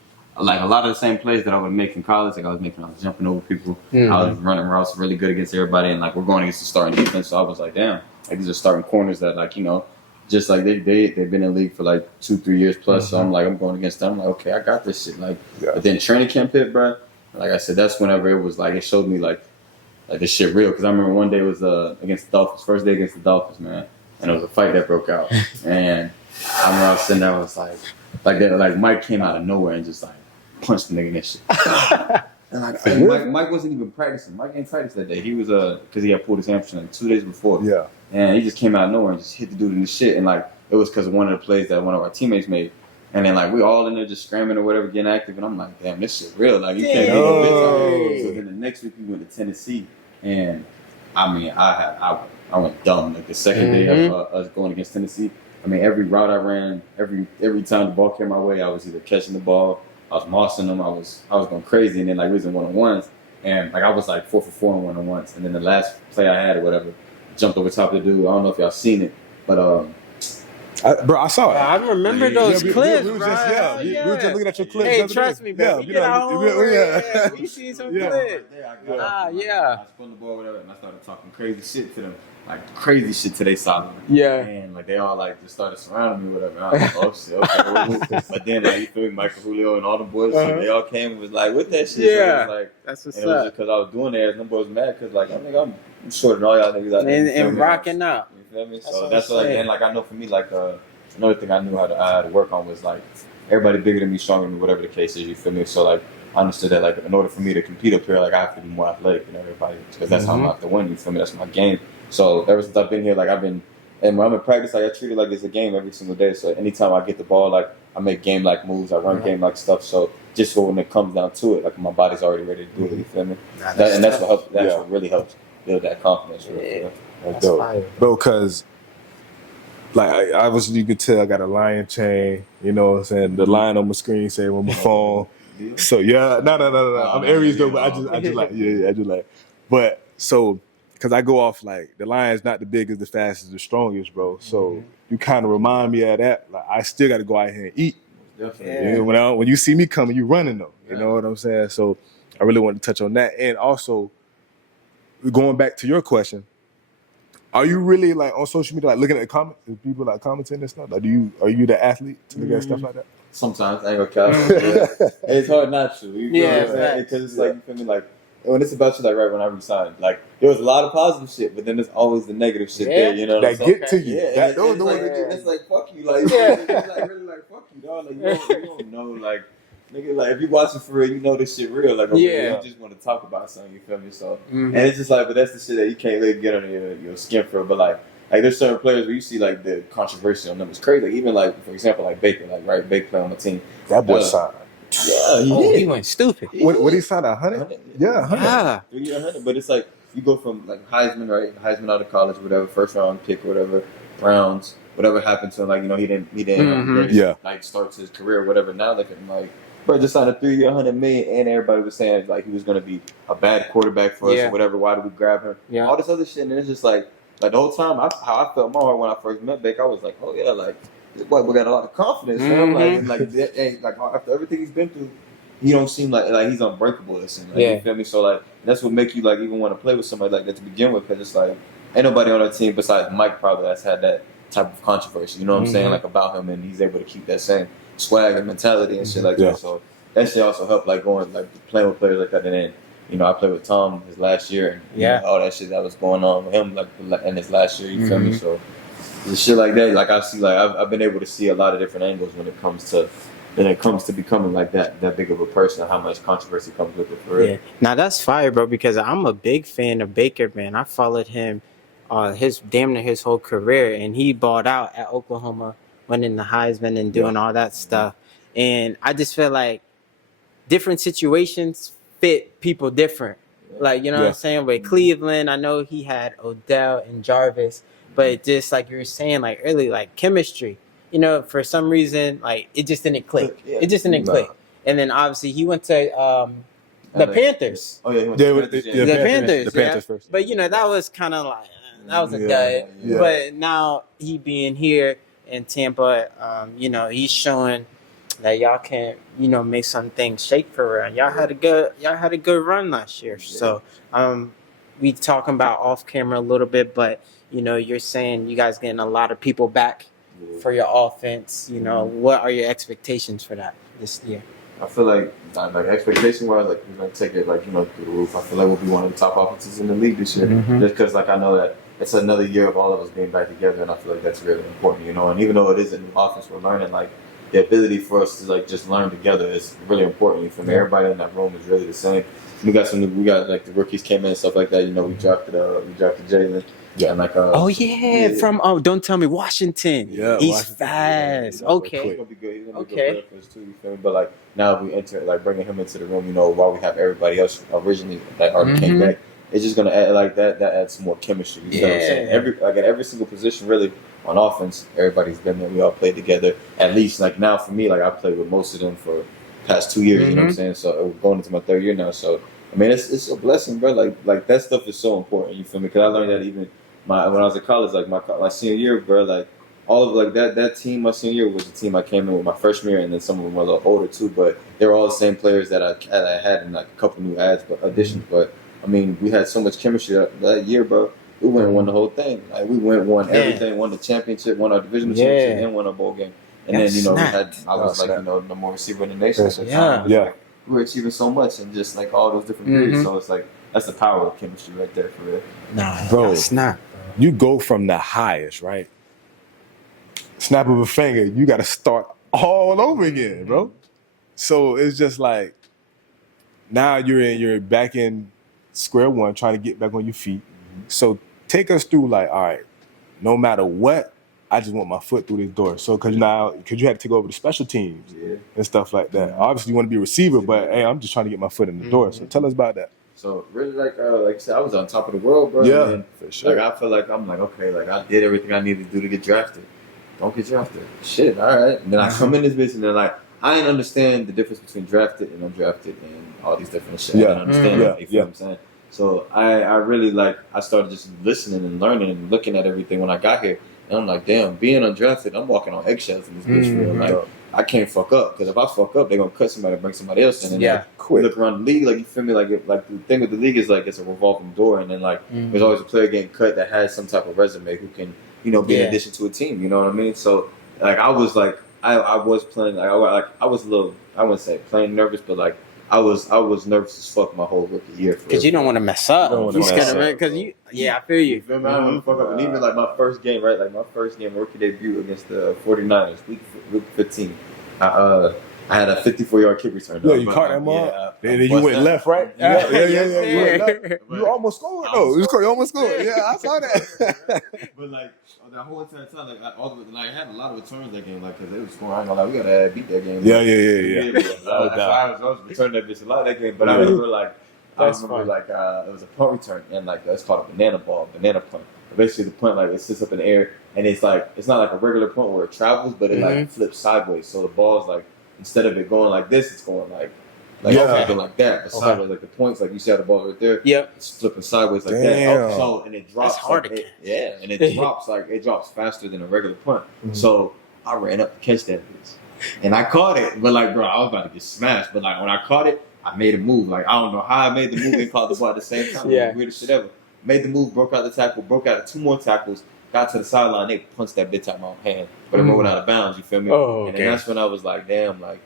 like a lot of the same plays that I would make in college. Like I was jumping over people. I was running routes really good against everybody, and like we're going against the starting defense. So I was like, damn, like these are starting corners that like, you know, just like they've been in the league for like 2-3 years plus. So I'm like, I'm going against them. I'm like, okay, I got this shit. Like, but then training camp hit, bro. Like I said, that's whenever it was like it showed me like this shit real. Because I remember one day it was against the Dolphins, first day against the Dolphins, man, and it was a fight that broke out. And I remember I was sitting there, I was like that, like Mike came out of nowhere and just like punched the nigga in this shit. And like Mike wasn't even practicing. Mike ain't practiced that day. He was because he had pulled his hamstring like 2 days before. Yeah. And he just came out of nowhere and just hit the dude in the shit. And like it was because of one of the plays that one of our teammates made. And then like we all in there just screaming or whatever, getting active. And I'm like, damn, this shit real. Like you can't get no bits. So then the next week we went to Tennessee, and I mean I went dumb. Like the second day of us going against Tennessee. I mean, every route I ran, every time the ball came my way, I was either catching the ball, I was mossing them, I was going crazy, and then like we was in one-on-ones, and like I was like 4 for 4 in one-on-ones, and then the last play I had or whatever, jumped over top of the dude. I don't know if y'all seen it, but bro, I saw it. I remember those clips, we were bro. just, we were just looking at your clips. Hey, trust me, bro. We get our own. We seen some clips. I spun the ball, whatever, and I started talking crazy shit to them. Like crazy shit to they side. Yeah. And like they all like just started surrounding me or whatever. I was like, oh shit, okay. But then like you feel me, Michael Julio and all the boys, they all came and was like with that shit. Yeah. So it was like, that's what's and it was just because I was doing that, and them boys mad because like I'm shorter than all y'all niggas out there. And rocking up. You feel me? So that's like, and like I know for me, like another thing I knew I had to work on was like everybody bigger than me, stronger than me, whatever the case is. You feel me? So like I understood that like in order for me to compete up here, like I have to be more athletic than everybody because that's how I'm have to win. You feel me? That's my game. So ever since I've been here, like and when I'm in practice, like I treat it like it's a game every single day. So anytime I get the ball, like I make game-like moves, I run game-like stuff. So just so when it comes down to it, like my body's already ready to do it. You feel me? That's what helps. That's what really helps build that confidence. Really, that's dope, bro. Because like obviously you could tell I got a lion chain. You know what I'm saying? The line on my screen say on my phone. So yeah, no. I'm Aries though, but I just like, but so. Because I go off like the lion's not the biggest, the fastest, the strongest, bro. So you kind of remind me of that. Like I still got to go out here and eat. You know, when you see me coming, you running though. You know what I'm saying? So I really want to touch on that. And also, going back to your question, are you really like on social media, like looking at the comments, is people like commenting and stuff? Like, are you the athlete to look at stuff like that? Sometimes I ain't gonna count. It's hard not to. Because it's like you feel me, like. When it's about you, like right when I resigned, like there was a lot of positive shit, but then there's always the negative shit there. You know that get to you. Yeah, it's like fuck you, like it's like really like fuck you, dog. Like you don't know, like nigga, like if you watching for real, you know this shit real. Like you just want to talk about something. You feel me? So and it's just like, but that's the shit that you can't really get under your skin for. But like there's certain players where you see like the controversy on them is crazy. Like, even like for example, like Baker, like right, Baker play on the team. That boy signed. Yeah, he went stupid. What he signed 100? Yeah, 100. Yeah, 100. But it's like you go from like Heisman, right? Heisman out of college, whatever, first round pick, whatever, Browns, whatever happened to him. Like he didn't like starts his career, or whatever. Now look at him, like bro, just signed a 3-year, $100 million, and everybody was saying like he was gonna be a bad quarterback for us or whatever. Why did we grab him? Yeah. All this other shit, and it's just like the whole time how I felt more when I first met Baker, I was like, oh yeah, like. This boy got a lot of confidence. Man. Like after everything he's been through, he don't seem like he's unbreakable. It seems like, you feel me? So like that's what make you like even want to play with somebody like that to begin with, because it's like ain't nobody on our team besides Mike probably that's had that type of controversy. You know what I'm saying? Like about him, and he's able to keep that same swag and mentality and shit like that. So that shit also helped like going like playing with players like that. And then I played with Tom his last year, and you know, all that shit that was going on with him like in his last year. You feel me? So the shit like that, like I see, like I've been able to see a lot of different angles when it comes to becoming like that big of a person, and how much controversy comes with it. For real. Yeah, now that's fire, bro. Because I'm a big fan of Baker, man. I followed him, his damn near his whole career, and he balled out at Oklahoma, winning the Heisman and doing all that stuff. And I just feel like different situations fit people different. Like, you know what I'm saying? With Cleveland, I know he had Odell and Jarvis, but just like you were saying, like early, like chemistry. You know, for some reason, like it just didn't click. It just didn't click. And then obviously he went to the Panthers. Oh yeah, he went to the Panthers. The Panthers first. But you know, that was kind of like that was a dud. Yeah. But now he being here in Tampa, you know, he's showing that y'all can, you know, make some things shake for real. Y'all had a good run last year. So we talking about off camera a little bit, but you know, you're saying you guys getting a lot of people back for your offense. You know, what are your expectations for that this year? I feel like expectation wise, like we're gonna take it like, you know, through the roof. I feel like we'll be one of the top offenses in the league this year, just because like I know that it's another year of all of us being back together, and I feel like that's really important, you know. And even though it is a new offense, we're learning, like the ability for us to like just learn together is really important. You feel me? Everybody in that room is really the same. We got like the rookies came in and stuff like that. You know, we drafted Jalen. Yeah, and like from don't tell me Washington. Yeah, he's Washington. fast. He's gonna be good. He's gonna be good for us too. You feel me? But like now we enter like bringing him into the room. You know, while we have everybody else originally that already came back, it's just gonna add like that. That adds some more chemistry. You know what I'm saying? At every single position, really on offense, everybody's been there. We all played together. At least like now for me, like I played with most of them for the past 2 years. You know what I'm saying? So we're going into my 3rd year now. So I mean, it's a blessing, bro. Like that stuff is so important. You feel me? Because I learned that even. When I was at college, like my senior year, bro, like all of like that team, my senior year was the team I came in with my freshman year, and then some of them were a little older too, but they were all the same players that I had in like a couple new additions. But I mean, we had so much chemistry that year, bro. We went and won the whole thing. Like we won everything, won the championship, won our divisional championship, and won a bowl game. And then you know I was like, you know, the more receiver in the nation at the time. Like, we were achieving so much and just like all those different periods. So it's like that's the power of chemistry right there for real. Nah, bro, it's not. You go from the highest, right? Snap of a finger, you got to start all over again, bro. So it's just like now you're back in square one, trying to get back on your feet. So take us through, like, all right, no matter what, I just want my foot through this door. So because you had to take over the special teams and stuff like that. Obviously, you want to be a receiver, but hey, I'm just trying to get my foot in the door. So tell us about that. So really, like I said, I was on top of the world, bro. Yeah, and for sure. Like I feel like I'm like, okay, like I did everything I needed to do to get drafted. Don't get drafted. Shit, all right. And then I come in this bitch, and then like I didn't understand the difference between drafted and undrafted and all these different shit. I didn't understand that. You feel what I'm saying? So I really like I started just listening and learning and looking at everything when I got here, and I'm like, damn, being undrafted, I'm walking on eggshells in this bitch. For real. Like I can't fuck up, because if I fuck up, they're gonna cut somebody and bring somebody else in. And like, look around the league, like you feel me, like the thing with the league is like it's a revolving door, and then like there's always a player getting cut that has some type of resume who can, you know, be an addition to a team. You know what I mean? So like I was like I was playing like I was a little, I wouldn't say playing nervous, but like I was nervous as fuck my whole rookie year. Because you don't want to mess up. Because I feel you. I don't want to fuck up. And even like my first game, right? Like my first game, rookie debut against the 49ers, week 15. I had a 54-yard kick return. Yeah, you caught that ball. And then you went left, right? Yeah. You went left. You almost scored. You almost scored. Yeah, I saw that. But like that whole entire time, like I had a lot of returns that game, like because they were scoring. I ain't gonna lie, we gotta beat that game. Yeah. I was returning that bitch a lot of that game, but I remember like it was a punt return, and like it's called a banana punt. Basically, the punt like it sits up in the air, and it's like it's not like a regular punt where it travels, but it like flips sideways. So the ball's like instead of it going like this, it's going like that, but sideways. Like the points, like you see how the ball right there. Yep, it's flipping sideways like that. So and it drops. That's hard to catch. And it drops faster than a regular punt. So I ran up to catch that bitch. and I caught it. But like, bro, I was about to get smashed. But like when I caught it, I made a move. Like I don't know how I made the move and caught the ball at the same time. Yeah. Weirdest shit ever. Made the move, broke out the tackle, broke out 2 more tackles, got to the sideline, they punched that bitch out my hand. But it rolled out of bounds, you feel me? Oh, And okay. then that's when I was like, damn, like,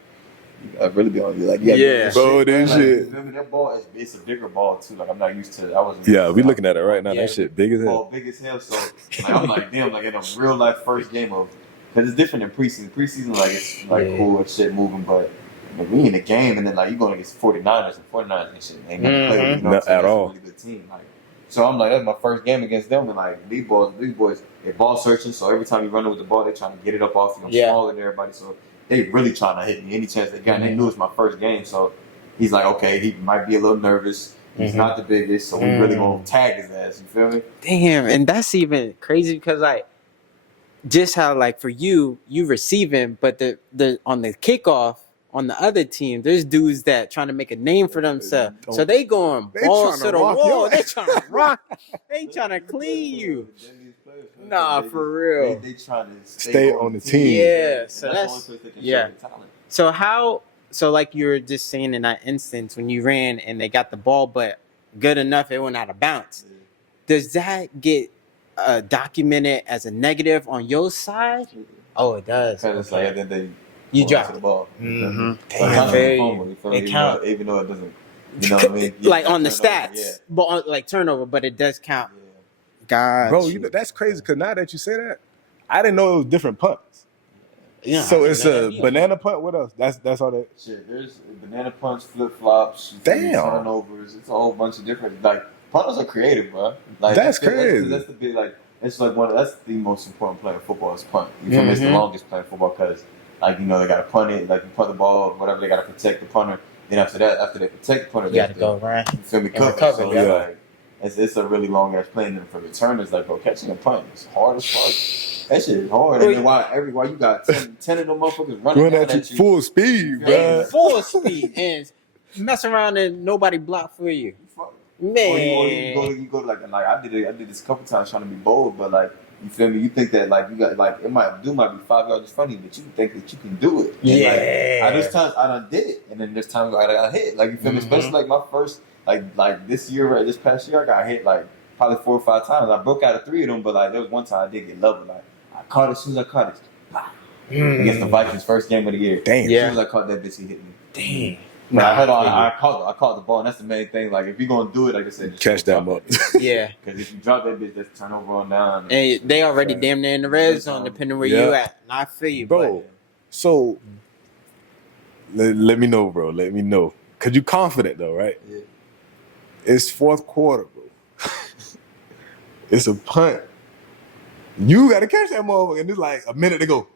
I really be on you. Like, Bro, this like, shit. you feel me? That ball it's a bigger ball too. Like I'm not used to. I wasn't. Yeah, we looking at it right now. Yeah. That shit big as hell. Ball big as hell. So like, I'm like, damn, like in a real life first game of, because it's different than preseason. Preseason, like it's like cool and shit moving, but when we in the game and then like you going against 49ers and shit, ain't never played with, you know, Not so that's at all. a really good team. Like, so I'm like, that's my first game against them, and like these boys, they ball searching. So every time you run with the ball, they trying to get it up off you. I'm smaller than everybody, so they really trying to hit me any chance they got. And they knew it was my first game, so he's like, okay, he might be a little nervous. He's not the biggest, so we really gonna tag his ass. You feel me? Damn, and that's even crazy because like just how like for you receiving, but the on the kickoff on the other team, there's dudes that trying to make a name for themselves. So they going balls to the wall. They trying to rock. They trying to clean you. Nah, for real. They trying to Stay on the team. Yeah, so And that's the only place they can show yeah. their talent. So how? So like you were just saying in that instance when you ran and they got the ball, but good enough it went out of bounds. Does that get documented as a negative on your side? Oh, it does. Because it's like, then they You hold dropped to the ball. Mhm. So Damn, it counts as a very- fumble, you feel me? it count. Even though it doesn't, you know what I mean? Like on the turnover, stats, but on, like turnover, but it does count. God, Bro, you know that's crazy because now that you say that, I didn't know it was different punts. yeah. So it's a banana punt. What else? That's all that. Shit, there's banana punch, flip flops, Damn. turnovers. It's a whole bunch of different. Like punters are creative, bro. Like That's crazy. That's the big like. It's like that's the most important play in football is punt. You feel me? It's the longest play in football because like you know they gotta punt it, like you punt the ball, whatever. They gotta protect the punter. Then after they protect the punter, You gotta go right. You feel me? And Cover. recover, So yeah. like, it's a really long ass play. And then for returners, like bro, catching a punt is hard as fuck. That shit is hard. And then why you got 10 of them motherfuckers running Run down at you at you. full speed, Yeah. bro. Full speed and mess around and nobody block for you. Man, Or you go to like I did this a couple times trying to be bold, but like you feel me? You think that like you got like it might be 5 yards in front of you, but you think that you can do it. And, Yeah. Like, there's times I done did it, and then there's times I got hit. Like you feel me? Especially like my first like this year, this past year, I got hit like probably 4 or 5 times. I broke out of 3 of them, but like there was one time I did get leveled. Like I caught it as soon as I caught it. Against the Vikings, first game of the year. Damn. As soon as I caught that bitch, he hit me. Dang. But I caught the ball, and that's the main thing. Like if you're gonna do it, like I said, just Catch that drop ball. Yeah. Because if you drop that bitch, that's turnover on down. And they already damn near in the red zone, depending where you at. And I feel you, Bro. So let me know, bro. Let me know. Cause you confident though, right? Yeah. It's fourth quarter, bro. It's a punt. You gotta catch that motherfucker, and it's like a minute to go.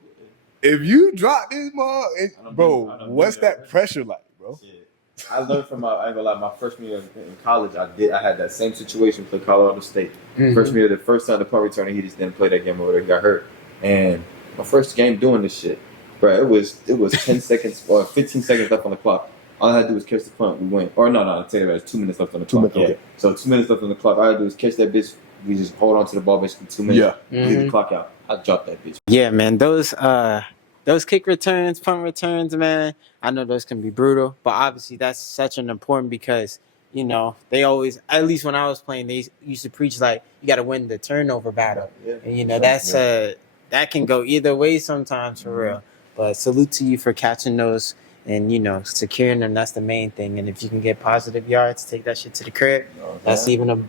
If you drop this motherfucker, bro, what's that pressure like, bro? Shit. I learned from I ain't gonna lie, my freshman year in college, I had that same situation for Colorado State. Freshman year, the first time the punt returner, he just didn't play that game over. He got hurt, and my first game doing this shit, bro. It was 10 seconds or 15 seconds left on the clock. All I had to do was catch the punt. We went. Or no, I'll tell you about it. It's 2 minutes left on the clock. Okay. So 2 minutes left on the clock. All I had to do was catch that bitch. We just hold on to the ball basically 2 minutes. Yeah. Leave the clock out. I dropped that bitch. Yeah, man. Those kick returns, punt returns, man. I know those can be brutal, but obviously that's such an important because you know they always, at least when I was playing, they used to preach like you got to win the turnover battle, and you know that's that can go either way sometimes for real. But salute to you for catching those and you know securing them. That's the main thing. And if you can get positive yards, take that shit to the crib. That's even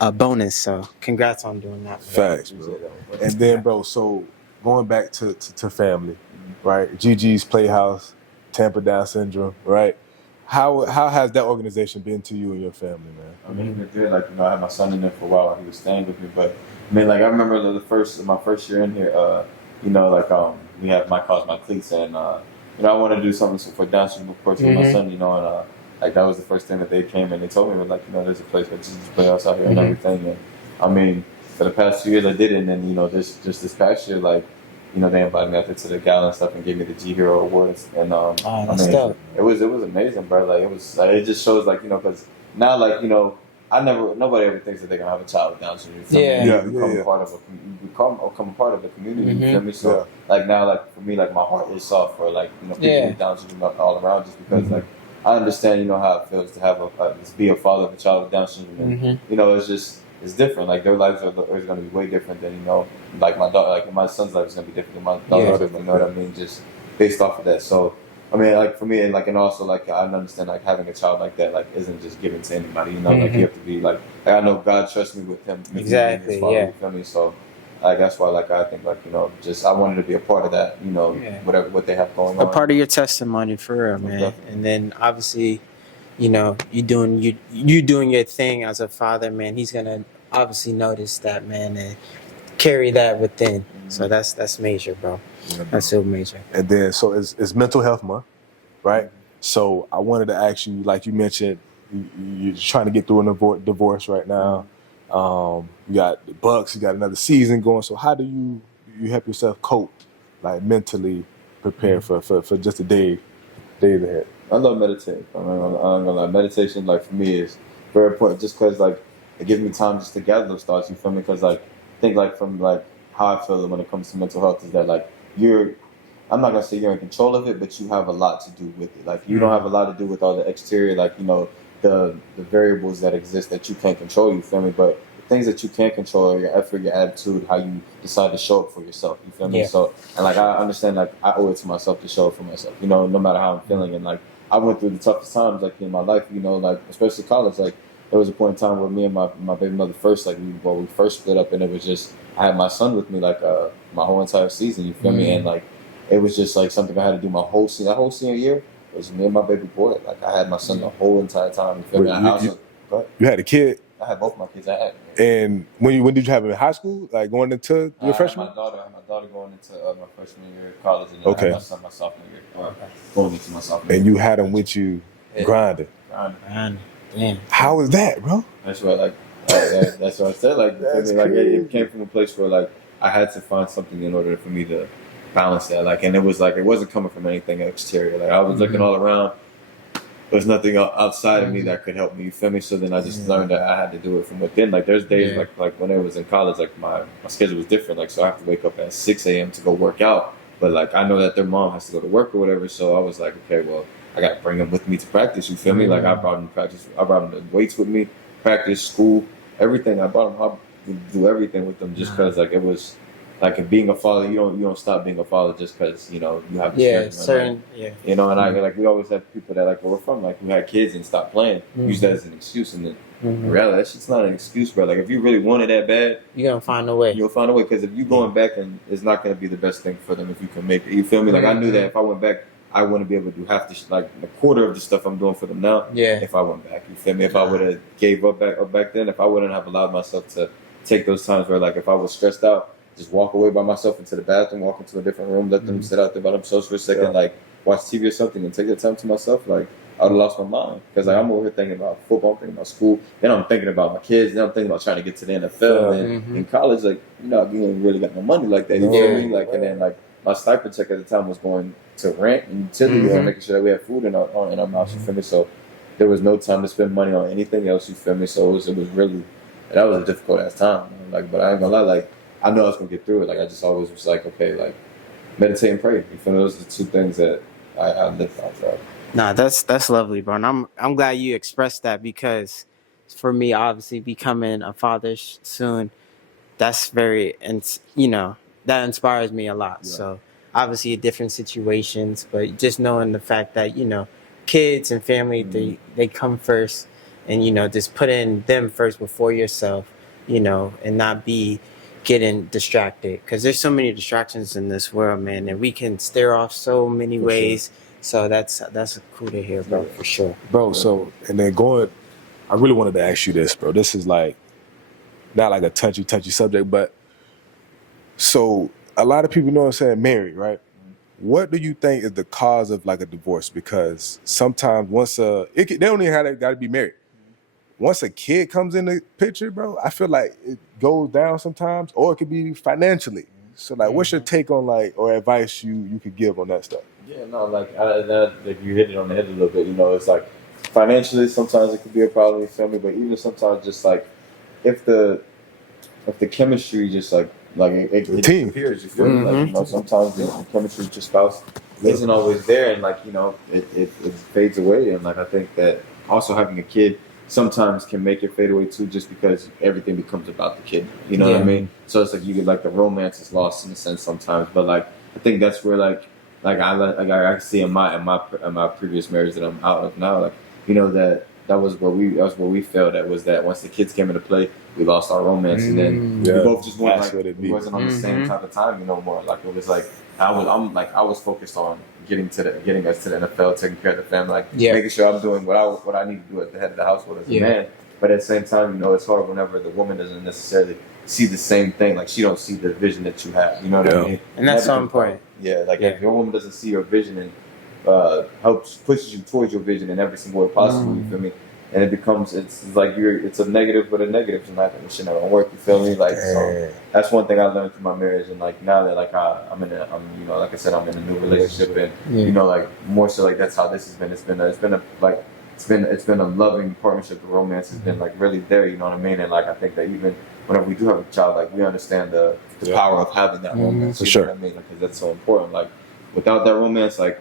a bonus. So congrats on doing that. Facts, bro. And then, bro, so going back to family, right? GG's Playhouse, Tampa Down Syndrome, right? How has that organization been to you and your family, man? I mean, he's been good. Like, you know, I had my son in there for a while. He was staying with me. But, I mean, like, I remember my first year in here, you know, like, we had my cause, my cleats. And, you know, I wanted to do something for Down Syndrome, of course, with my son, you know. And, like, that was the first thing that they came and they told me, like, you know, there's a place where Jesus Playhouse out here and everything. And, I mean, for the past 2 years I did it. And then, you know, just this past year, like, you know, they invited me out there to the gala and stuff and gave me the G Hero Award. And that's dope. it was amazing, bro. Like it just shows, like, you know, because now, like, you know, nobody ever thinks that they're gonna have a child with Down syndrome. Yeah. You become part of come a part of the community. You feel me? So like now, like for me, like my heart is soft for like people with Down syndrome all around, just because like I understand how it feels to have to be a father of a child with Down syndrome. And, it's different. Like their lives are going to be way different than like my daughter. Like my son's life is going to be different than my daughter's life. You know what I mean? Just based off of that. So I mean, like for me, and also like I understand like having a child like that like isn't just given to anybody. Like you have to be like I know God trusts me with him. Exactly. His father, you feel me? So like that's why like I think like just I wanted to be a part of that. Whatever what they have going on. A part of your testimony for real, man. And then obviously, you doing your thing as a father, man. He's gonna obviously notice that, man, and carry that within. So that's major, bro. That's so major. And then, so it's Mental Health Month, right? So I wanted to ask you, like you mentioned, you're trying to get through a divorce right now. You got the Bucks, you got another season going. So how do you help yourself cope, like mentally prepare for just the days ahead? I love meditating. I'm not gonna lie. Meditation, like for me, is very important. Just because like it gives me time just to gather those thoughts. You feel me? Because like I think like from like how I feel when it comes to mental health is that like I'm not gonna say you're in control of it, but you have a lot to do with it. Like you don't have a lot to do with all the exterior, like the variables that exist that you can't control. You feel me? But the things that you can control are your effort, your attitude, how you decide to show up for yourself. You feel me? So and like I understand like I owe it to myself to show up for myself. No matter how I'm feeling, and like I went through the toughest times like in my life. Like especially college. Like there was a point in time where me and my baby mother first we first split up, and it was just I had my son with me like my whole entire season. You feel me? And like it was just like something I had to do my whole senior year. It was me and my baby boy. Like I had my son the whole entire time. You feel me? You had a kid? I had both my kids. And when did you have him in high school? Like going into your freshman? I had my daughter going into my freshman year of college, and then I had my son my sophomore year. Going into my sophomore year. And you had him with you grinding. Damn. How was that, bro? That's what that's what I said. Like, it came from a place where like I had to find something in order for me to balance that. Like, and it was like it wasn't coming from anything exterior. Like I was looking all around. There's nothing outside of me that could help me. You feel me? So then I just learned that I had to do it from within. Like there's days like when I was in college, like my schedule was different. Like so I have to wake up at 6 a.m. to go work out. But like I know that their mom has to go to work or whatever. So I was like, okay, well I got to bring them with me to practice. You feel me? Like I brought them to practice. I brought them to weights with me, practice, school, everything. I brought them. I would do everything with them just because like it was. Like being a father, you don't stop being a father just because you have the and I like we always have people that like where we're from, like who had kids and stopped playing, use that as an excuse, and then in reality that shit's not an excuse, bro. Like if you really want it that bad, you're gonna find a way. You'll find a way because if you going back, and it's not gonna be the best thing for them if you can make it. You feel me? Like I knew that if I went back, I wouldn't be able to do half the like a quarter of the stuff I'm doing for them now. If I went back, you feel me? If I would have gave up back then, if I wouldn't have allowed myself to take those times where like if I was stressed out. Just walk away by myself into the bathroom, walk into a different room, let them sit out there by themselves for a second, like watch TV or something, and take the time to myself. Like I would have lost my mind because like I'm over here thinking about football, I'm thinking about school, then I'm thinking about my kids, then I'm thinking about trying to get to the NFL. And in college, like you ain't really got no money like that. You feel me? Like and then like my stipend check at the time was going to rent and utilities and making sure that we had food in our mouths. You feel me? So there was no time to spend money on anything else. You feel me? So it was really that was a difficult ass time. Like, but I ain't gonna lie, like. I know I was gonna get through it. Like I just always was like, okay, like meditate and pray. You feel me? Those are the two things that I live for. Nah, that's lovely, bro. And I'm glad you expressed that because for me, obviously becoming a father soon, that's very that inspires me a lot. Yeah. So obviously different situations, but just knowing the fact that kids and family they come first, and just put in them first before yourself, and not be getting distracted because there's so many distractions in this world, man, and we can stare off so many ways. Sure. So that's cool to hear, bro, for sure, bro. So and then I really wanted to ask you this, bro. This is like not like a touchy subject, but so a lot of people know what I'm saying, married, right? What do you think is the cause of like a divorce? Because sometimes once they don't even got to be married. Once a kid comes in the picture, bro, I feel like it goes down sometimes, or it could be financially. So, like, what's your take on, like, or advice you could give on that stuff? Yeah, no, like you hit it on the head a little bit. It's like financially, sometimes it could be a problem, you feel me? But even sometimes, just like if the chemistry just like like it team. disappears. You feel me? Like, you know, sometimes the chemistry with your spouse isn't always there, and like, you know, it fades away. And like, I think that also having a kid sometimes can make it fade away too, just because everything becomes about the kid. You know what I mean? So it's like you get like the romance is lost in a sense sometimes, but like I think that's where like I see in my previous marriage that I'm out of now, like, you know, that was where we failed at, was that once the kids came into play, we lost our romance, and then we both just weren't like, we wasn't on the same type of time, you know, more like it was like I was focused on getting us to the NFL, taking care of the family, like making sure I'm doing what I need to do at the head of the household as a man. But at the same time, you know, it's hard whenever the woman doesn't necessarily see the same thing, like she don't see the vision that you have, you know what I mean? And that's so important. If your woman doesn't see your vision and pushes you towards your vision in every single way possible, you feel me? And it becomes, it's like it's a negative, but a negative, and like it should never work. You feel me? Like, so that's one thing I learned through my marriage, and like now that like I'm you know, like I said, I'm in a new relationship, and you know, like more so like that's how this has been. It's been a loving partnership. The romance has been like really there. You know what I mean? And like I think that even whenever we do have a child, like we understand the power of having that romance. For sure. Know what I mean? Because that's so important. Like without that romance, like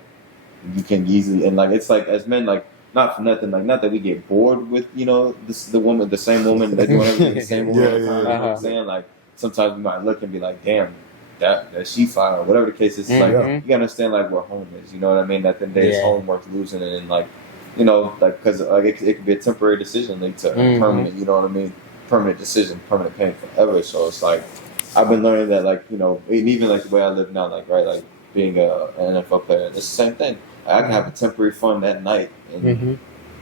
you can easily, and like it's like as men, like not for nothing, like not that we get bored with, you know, the same woman that doing everything the same woman all the time. You know what I'm saying? Like sometimes we might look and be like, damn, that she fine, or whatever the case is. It's like you gotta understand like where home is. You know what I mean? At the end of the day, it's home worth losing it, and like, you know, like because like it could be a temporary decision lead to a permanent. You know what I mean? Permanent decision, permanent pain forever. So it's like I've been learning that, like, you know, and even like the way I live now, like right, like being an NFL player, it's the same thing. I can have a temporary fun that night, and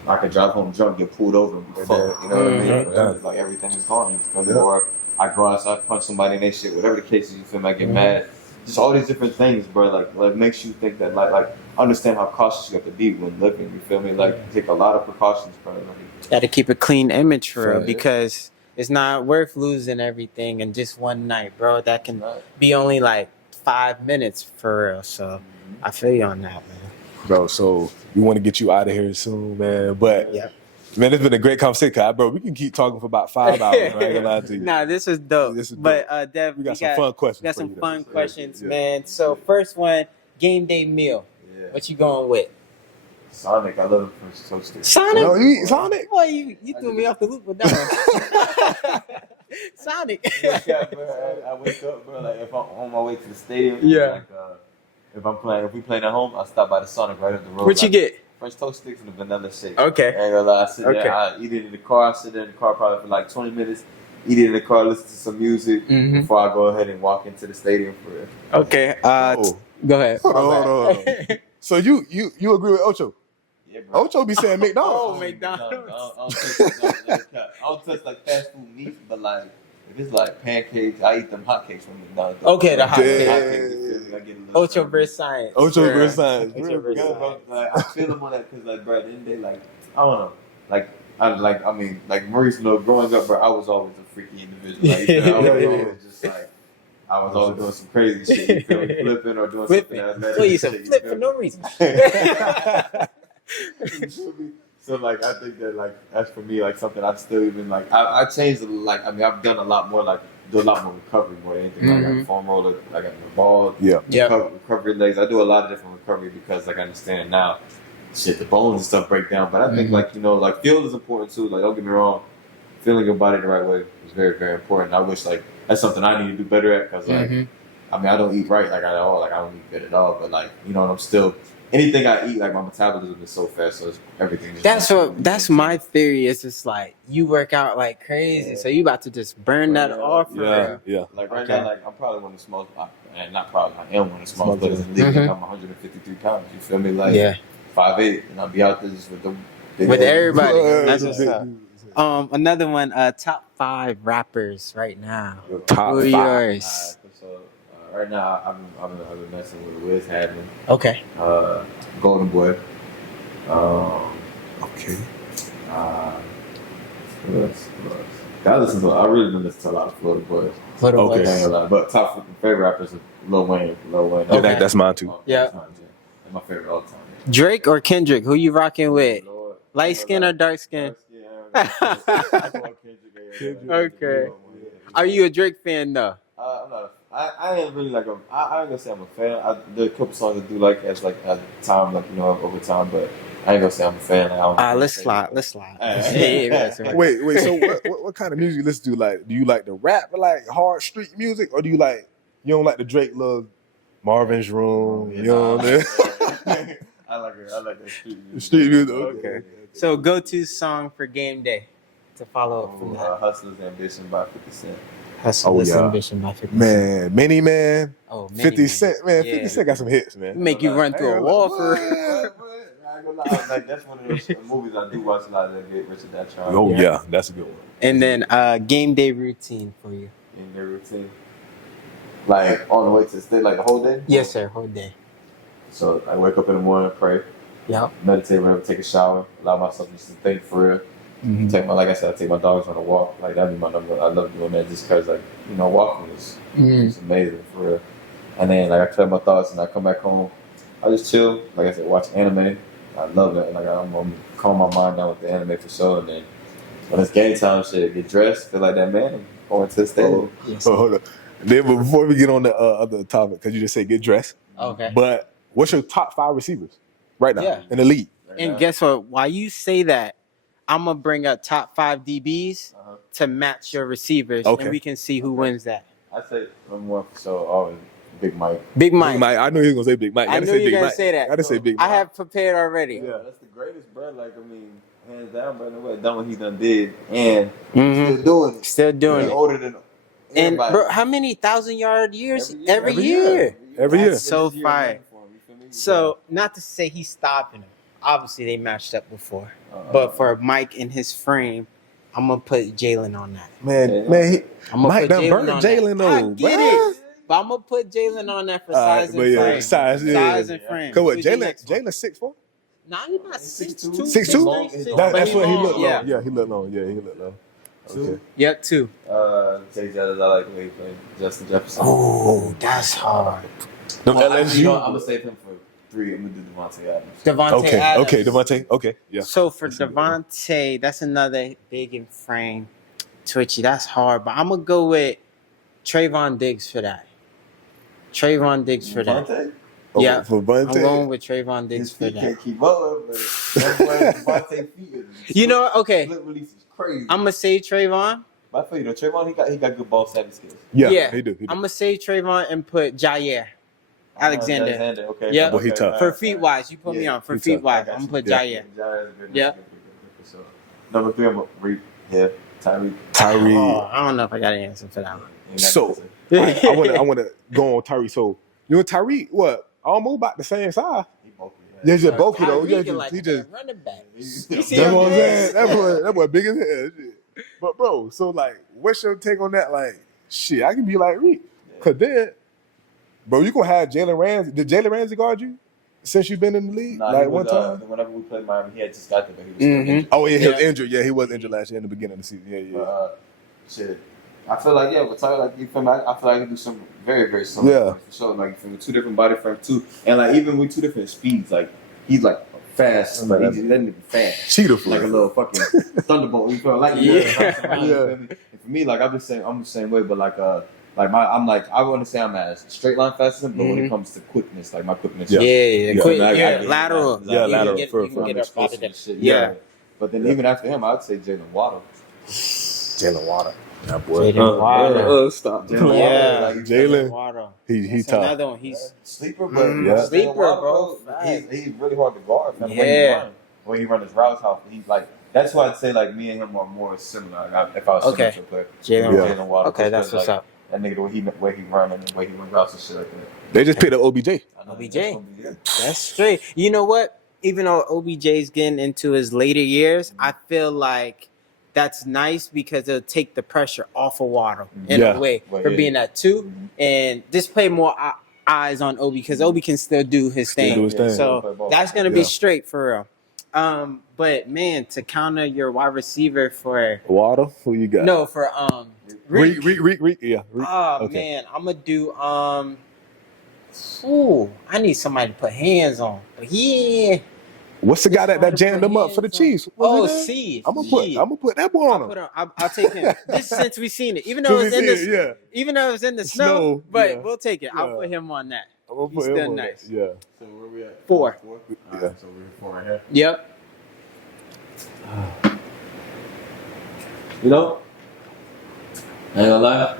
I could drive home drunk, get pulled over, and be fucked. You know what I mean? But like everything is gone. You feel me? Or I go outside, punch somebody in their shit, whatever the case is. You feel me? I get mad. Just all these different things, bro. Like makes you think that like understand how cautious you have to be when living. You feel me? Like take a lot of precautions, bro. Like, got to keep a clean image for real, because it's not worth losing everything in just one night, bro. That can be only like 5 minutes for real. So I feel you on that, man. Bro, so we want to get you out of here soon, man. But man, it's been a great conversation, bro. We can keep talking for about 5 hours. I ain't gonna lie to you. Nah, this is dope. But Dev, we got some fun questions. We got some fun questions, man. So first one, game day meal. What you going with? Sonic, I love it for toasted. Sonic? No, you eat Sonic? Boy, you threw me off the loop with that one. Sonic. Bro, I wake up, bro, like if I'm on my way to the stadium, like if we playing at home, I'll stop by the Sonic right up the road. What you get? French toast sticks and a vanilla shake. Okay. And I sit there, I eat it in the car. I sit there in the car probably for like 20 minutes. Eat it in the car, listen to some music before I go ahead and walk into the stadium for it. Okay. Go ahead. Hold on. So you agree with Ocho? Yeah, bro. Ocho be saying McDonald's. Oh, McDonald's. I don't touch like fast food meat, but like if it's like pancakes, I eat them hotcakes from McDonald's. Okay, the hotcakes. I get a little Ocho versus science. Ocho versus science. Like, I feel them on that because, like, bro, at the end of the day, like, I don't know, like Maurice, growing up, bro, I was always a freaky individual. Like, you know, I was always just like, I was always doing some crazy shit, you feel me, flipping or doing something athletic. Well, you said flip for no reason. So like I think that like that's for me like something I've still even like I changed like I mean I've done a lot more like do a lot more recovery more than anything. Like I got foam roller, I got the ball, recovery legs. I do a lot of different recovery because like I understand now shit the bones and stuff break down. But I think like, you know, like feel is important too. Like don't get me wrong, feeling your body the right way is very, very important. I wish like that's something I need to do better at because like I mean I don't eat right like at all. Like I don't eat good at all. But like, you know, and I'm still anything I eat, like my metabolism is so fast, so it's everything. That's my theory. It's just like you work out like crazy, so you about to just burn that off. Yeah. Like right now, like I'm probably one of the smallest, and not probably, I am one of the smallest players in the league. I'm 153 pounds. You feel me? Like 5'8", and I'll be out there just with the with everybody. That's what's up. Another one. Top 5 rappers right now. Top 5. Yours? Right now, I've been messing with Wiz Hadlin. Okay. Golden Boy. Okay. Who else? I really been listening to a lot of Florida Boys. Okay. But top favorite rappers are Lil Wayne. Okay. That's mine too. That's my favorite all the time. Drake or Kendrick? Who you rocking with? Light skin or dark skin? Kendrick. Okay. Are you a Drake fan though? I'm not a I ain't really like I ain't gonna say I'm a fan. There are a couple songs I do like as like at the time, like over time, but I ain't gonna say I'm a fan. Let's slide. Wait. So what kind of music you listen to? Like, do you like the rap, or like hard street music, or do you don't like the Drake love Marvin's Room? You know what I mean? I like that street music. Street music, okay. So go-to song for game day to follow up from that. Hustler's Ambition by 50 Cent. Hustler's Ambition by 50 Cent. Man, Many Man. Oh, 50 Cent. Man, 50 Cent got some hits, man. Make you run through a wall for. Like that's one of those movies I do watch a lot. That Get Rich or Die Trying. Oh yeah, that's a good one. And then game day routine for you. Game day routine. Like on the way to stay, like the whole day. Yes, sir. Whole day. So I wake up in the morning, pray, meditate, whatever, take a shower, allow myself just to think for real. Mm-hmm. Like I said, I take my dogs on a walk. Like that'd be my number. I love doing that just because, like, walking is amazing for real. And then like I clear my thoughts and I come back home. I just chill. Like I said, watch anime. I love it. Like I'm calm my mind down with the anime for sure. And then when it's game time, shit, get dressed, feel like that man, going to the stadium. Hold on. Then before we get on the other topic, because you just said get dressed. Okay. But what's your top 5 receivers right now in the league? And guess what? While you say that, I'm going to bring up top 5 DBs to match your receivers, and we can see who wins that. I say number one for sure, always Big Mike. Big Mike. I knew he was going to say Big Mike. I knew you were going to say that. I didn't say Big Mike. I have prepared already. Yeah, that's the greatest, bro. Like, I mean, hands down, bro. What done what he done did, and still doing it. Still doing it. Older than and bro, how many 1,000-yard years? Every year. Every year. That's so fire. So, not to say he's stopping him. Obviously, they matched up before. But for Mike and his frame, I'm going to put Jalen on that. Man, Mike done burnt Jalen though. I get it. But I'm going to put Jalen on that for size and frame. Size and frame. Because what, Jalen 6'4"? Nah, he's not 6'2". 6'2"? That's what he looked long. Yeah, he looked long. Yeah, he looked long. Okay. Yep, 2. Jay Jettas, I like the way he played. Justin Jefferson. Oh, that's hard. I'm going to save him for 3. I'm going to do Devontae Adams. Devontae Adams. Okay, Devontae. Okay, yeah. So for Devontae, that's another big in frame. Twitchy, that's hard. But I'm going to go with Trayvon Diggs for that. Devontae? Yeah, for Devontae. I'm going with Trayvon Diggs for that. Can't keep up, but that's why Devontae feet is. You know, okay. Split release is crazy. I'm gonna say Trayvon. But I feel Trayvon, he got good ball savvy skills. Yeah, he do. I'm gonna say Trayvon and put Jair Alexander. Okay. Yeah, well, he tough. For feet wise, you put me on. For feet wise, I'm gonna put Jair. Jair is good. Yeah. So, number 3, I'm gonna Tyreek. Oh, I don't know if I got an answer for that one. So I want to go on Tyreek. So you and Tyreek, what? Almost about the same size. Yeah, just bulky though. Yeah, he just running back. That's what I'm saying. That boy big as hell. But bro, so like, what's your take on that? Like, shit, I can be like Reek, cause then, bro, you gonna have Jalen Ramsey. Did Jalen Ramsey guard you since you've been in the league? Nah, like one time. Whenever we played Miami, he had just got there, but he was injured. Oh yeah, he was injured. Yeah, he was injured last year in the beginning of the season. Yeah. Shit. I feel like, with Tyler, like, you feel me? I feel like I can do something very, very similar. Yeah. For sure. Like, from 2 different body frames, too. And, like, even with 2 different speeds, like, he's, like, fast. Like, he's letting it be fast. Cheetah foot. Like a little fucking thunderbolt. You feel like, And for me, like, I'm the same way, but, like, I wouldn't say I'm as straight line fast as him, but when it comes to quickness, like, my quickness. Lateral. Yeah, lateral. Yeah. But then even after him, I'd say Jalen Waddle. Jalen Waddle. That boy. Stop. Jalen. Waddle. He's tough. Another one. He's sleeper, but sleeper, bro. He's really hard to guard. Man. When he run his routes, how he's like. That's why I'd say like me and him are more similar. Like, if I was similar to a player, Jalen Waddle. Okay, that's what's up. That nigga, the way he run and the way he run routes and shit like that. They just picked up OBJ. That's straight. You know what? Even though OBJ's getting into his later years, I feel like that's nice because it'll take the pressure off of Waddle in a way for being at 2 and just play more eyes on Obi because Obi can still do his thing. So that's gonna be straight for real. But man, to counter your wide receiver for Waddle, who you got? No, for Reek. Yeah. Reek. Oh man, I'm gonna do I need somebody to put hands on. But What's the guy that jammed him up for the Chiefs? C. I'm gonna put that boy on him. I'll take him. Just since we seen it, even though it's in the snow, but we'll take it. I'll put him on that. He's still nice. Yeah. So where we at? 4. All right, so we're 4 right here. Yep. You know, I ain't gonna lie.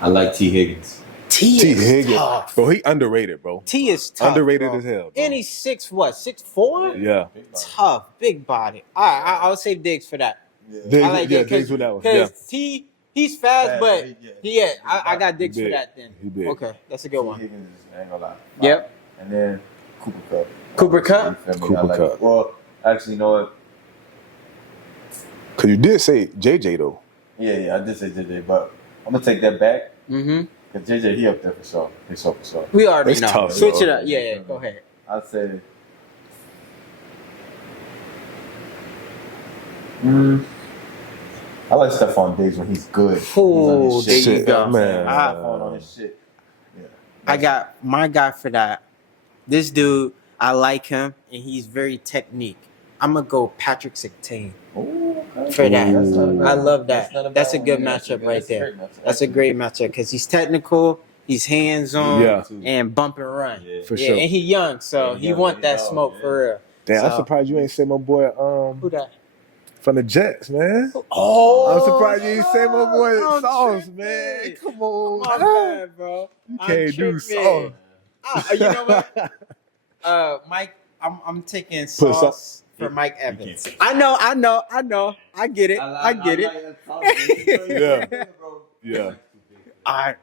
I like T. Higgins. T Higgins, tough. bro, he underrated, bro. T is tough. Underrated bro. as hell. Bro. And he's 6'4"? Yeah. Tough, big body. I'll say Diggs for that. Diggs, I like Diggs Diggs with that one. Because T, he's fast, but I got Diggs for that then. He big. Okay, that's a good one. Higgins, I ain't gonna lie. Yep. And then Cooper Kupp. Cooper Kupp? Cooper Kupp. Well, actually, you know what? Cause you did say JJ though. Yeah, I did say JJ, but I'm gonna take that back. Mm-hmm. Cause JJ, he up there for sure. For sure. We already It's know. tough, Switch bro. it up. Yeah, go ahead. I'd say. I like Stephon Diggs when he's good. Oh, there he's on his you shit. go. Man. Stephon on his shit. Yeah. I got my guy for that. This dude, I like him, and he's very technique. I'm gonna go Patrick Surtain Ooh, okay. for that. That's not a bad I one. love that. That's not a That's a bad good one. matchup right That's a there. great matchup. That's a great matchup because he's technical, he's hands-on, Yeah. and bump and run. Yeah. For sure. And he young, so Yeah, he young, want he that dog, smoke yeah. for real. Damn, I'm So- surprised you ain't say my boy Who that? from the Jets, man. Oh, I'm surprised you ain't say my boy I'm Sauce, tripping. man. Come on, My man. bad, bro. You I'm can't do tripping. Sauce. You know what? Mike, I'm taking Put Sauce for Mike Evans. I know. I get it. I get it. Yeah. Yeah.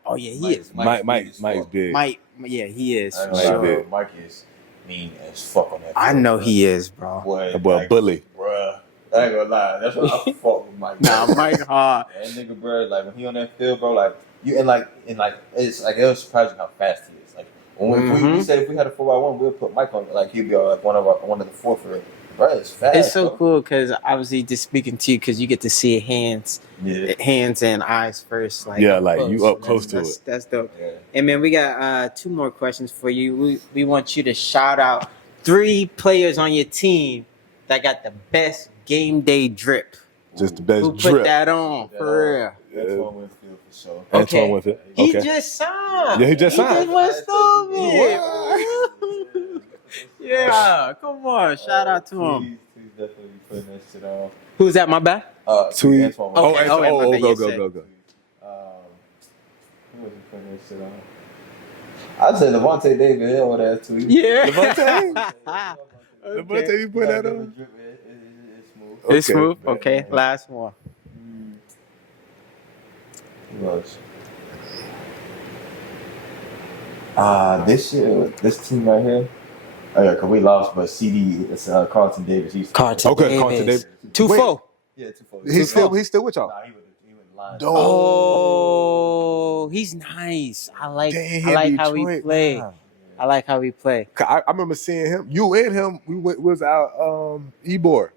Oh yeah, he is. Mike's big. Mike, yeah, he is. I For know, Mike sure. big. Mike is mean as fuck on that. I know he is, bro. Boy, That boy a bully. Bruh. I ain't gonna lie. That's why I fuck with Mike. Nah, Mike hard. That nigga, bro, like when he on that field, bro, like you and like it's like it was surprising how fast he is. Like when we said if we had a 4x1, we'd put Mike on. Like he'd be like one of the 4 for it. Bro, it's fast. It's so bro. cool because obviously just speaking to you because you get to see hands and eyes first. Like Yeah, up like close. you up close to That's- it. That's dope. Yeah. And man, we got 2 more questions for you. We want you to shout out 3 players on your team that got the best game day drip. Just the best Who put drip. that on for real? Antoine Winfield for sure. Antoine Okay. Winfield. He Okay. just signed. Yeah, he just signed. went stupid. Yeah, come on. Shout out to him. He's definitely putting that shit on. Who's that? My bad? Sweet. Antoine Oh, Okay. Winfield. my bad. go, Yes, go, sir. go, go. Who was he putting that shit on? I'd say Levante David Hill on that too. Yeah. Levante? Levante, you put that on? It's smooth. It's Okay, smooth. man. Okay, last one. Who else? This team right here. Oh yeah, cause we lost, but CD, it's Carlton Davis. He's Carlton Okay, Carlton Davis. 2-4. Yeah, 2-4. He's still with y'all. Nah, he would line. Oh, he's nice. I like how he Detroit. play. Wow. I like how he play. I remember seeing him. You and him. We was out Ebor.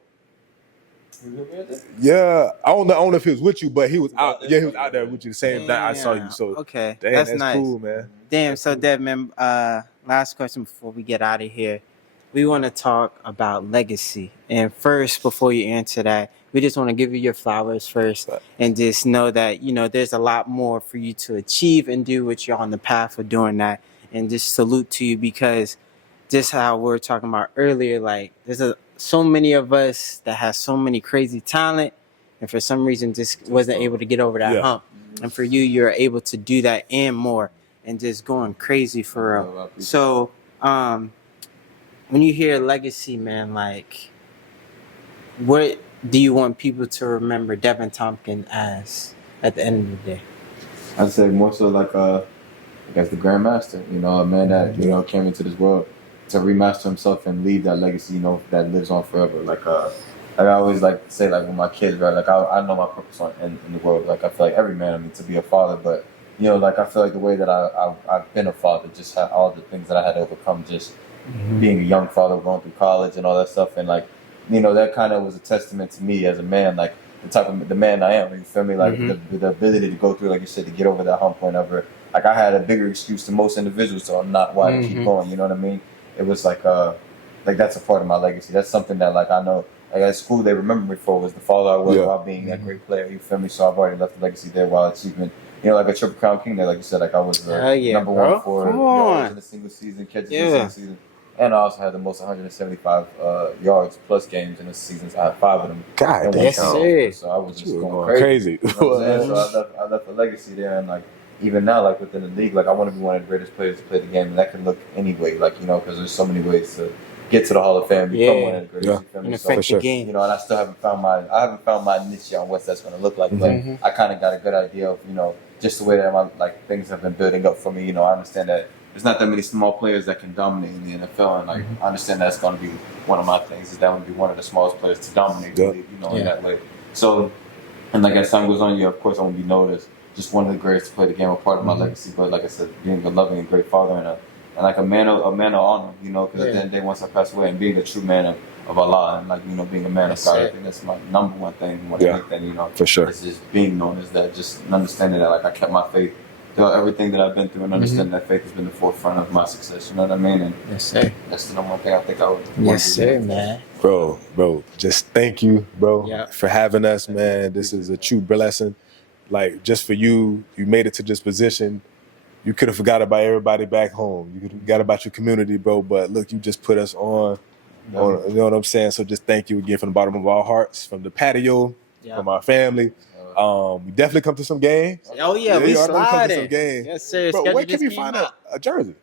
Yeah, I don't know if he was with you, but he was out. Yeah, he was out there with you the same night I saw you. So Okay, damn, that's that's nice. cool, man. Damn. So, Devin, last question before we get out of here. We want to talk about legacy. And first, before you answer that, we just want to give you your flowers first and just know that, there's a lot more for you to achieve and do, which you're on the path of doing that. And just salute to you because just how we were talking about earlier, like there's so many of us that have so many crazy talent and for some reason just wasn't able to get over that hump. And for you, you're able to do that and more and just going crazy for real. So, when you hear legacy, man, like, what do you want people to remember Deven Thompkins as at the end of the day? I'd say more so like I guess the Grandmaster, a man that, came into this world to remaster himself and leave that legacy, that lives on forever. Like I always like to say, like with my kids, right? Like I know my purpose in the world. Like I feel like every man, to be a father, but like I feel like the way that I've been a father, just had all the things that I had to overcome, just being a young father, going through college and all that stuff, and like, that kind of was a testament to me as a man, like the man I am. You feel me? Like the ability to go through, like you said, to get over that hump point ever. Like I had a bigger excuse than most individuals, so I'm not why I keep going. You know what I mean? It was like like that's a part of my legacy. That's something that like I know. Like at school, they remember me for was the father I was while being a great player. You feel me? So I've already left a legacy there while achieving. Like a Triple Crown King there, like you said, like I was number one for yards in a single season, catches in a single season. And I also had the most 175 yards plus games in the seasons. I had 5 of them. God damn. So I was just going crazy. You know what I'm saying? So I left a legacy there. And, like, even now, like, within the league, like, I want to be one of the greatest players to play the game. And that can look any way, like, because there's so many ways to get to the Hall of Fame, become one of the greatest. And affect the game. And I still haven't found my niche on what that's going to look like. But I kind of got a good idea of, just the way that things have been building up for me. I understand that there's not that many small players that can dominate in the NFL, and I understand that's going to be one of my things. Is that would be one of the smallest players to dominate, in that way. So, and like as time goes on, of course, I want to be known as just one of the greatest to play the game, a part of my legacy. But like I said, being a loving and great father and like a man of honor, because at the end of the day, once I pass away, and being a true man of Allah, and being a man of God, I think that's my number one thing. More than anything, for sure, it's just being known as that, just understanding that like I kept my faith through everything that I've been through, and understanding that faith has been the forefront of my success. You know what I mean? And yes, sir. That's the number one thing I think I would. Yes, sir, man. Bro, just thank you, bro, for having us, man. This is a true blessing. Like, just for you made it to this position. You could have forgot about everybody back home. You could have forgot about your community, bro. But look, you just put us on, you know what I'm saying? So just thank you again from the bottom of our hearts, from the patio, from our family. We definitely come to some games. Oh, yeah, we sliding. Some games. Yes, sir. Bro, where can we find a jersey?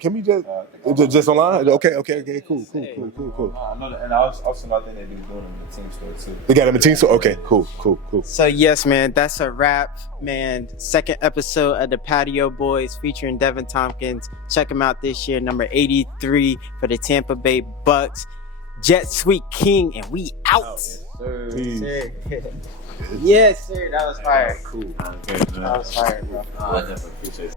Can we just online? Okay, cool. I know that, and I also know that they do doing them in the team store too. They got them in the team store? Okay, cool. So yes, man, that's a wrap, man. Second episode of the Patio Boyz featuring Deven Thompkins. Check him out this year, number 83 for the Tampa Bay Bucks. Jet Sweet King, and we out. Yes, sir. That was fire. Cool. That was fire, bro. I definitely appreciate it.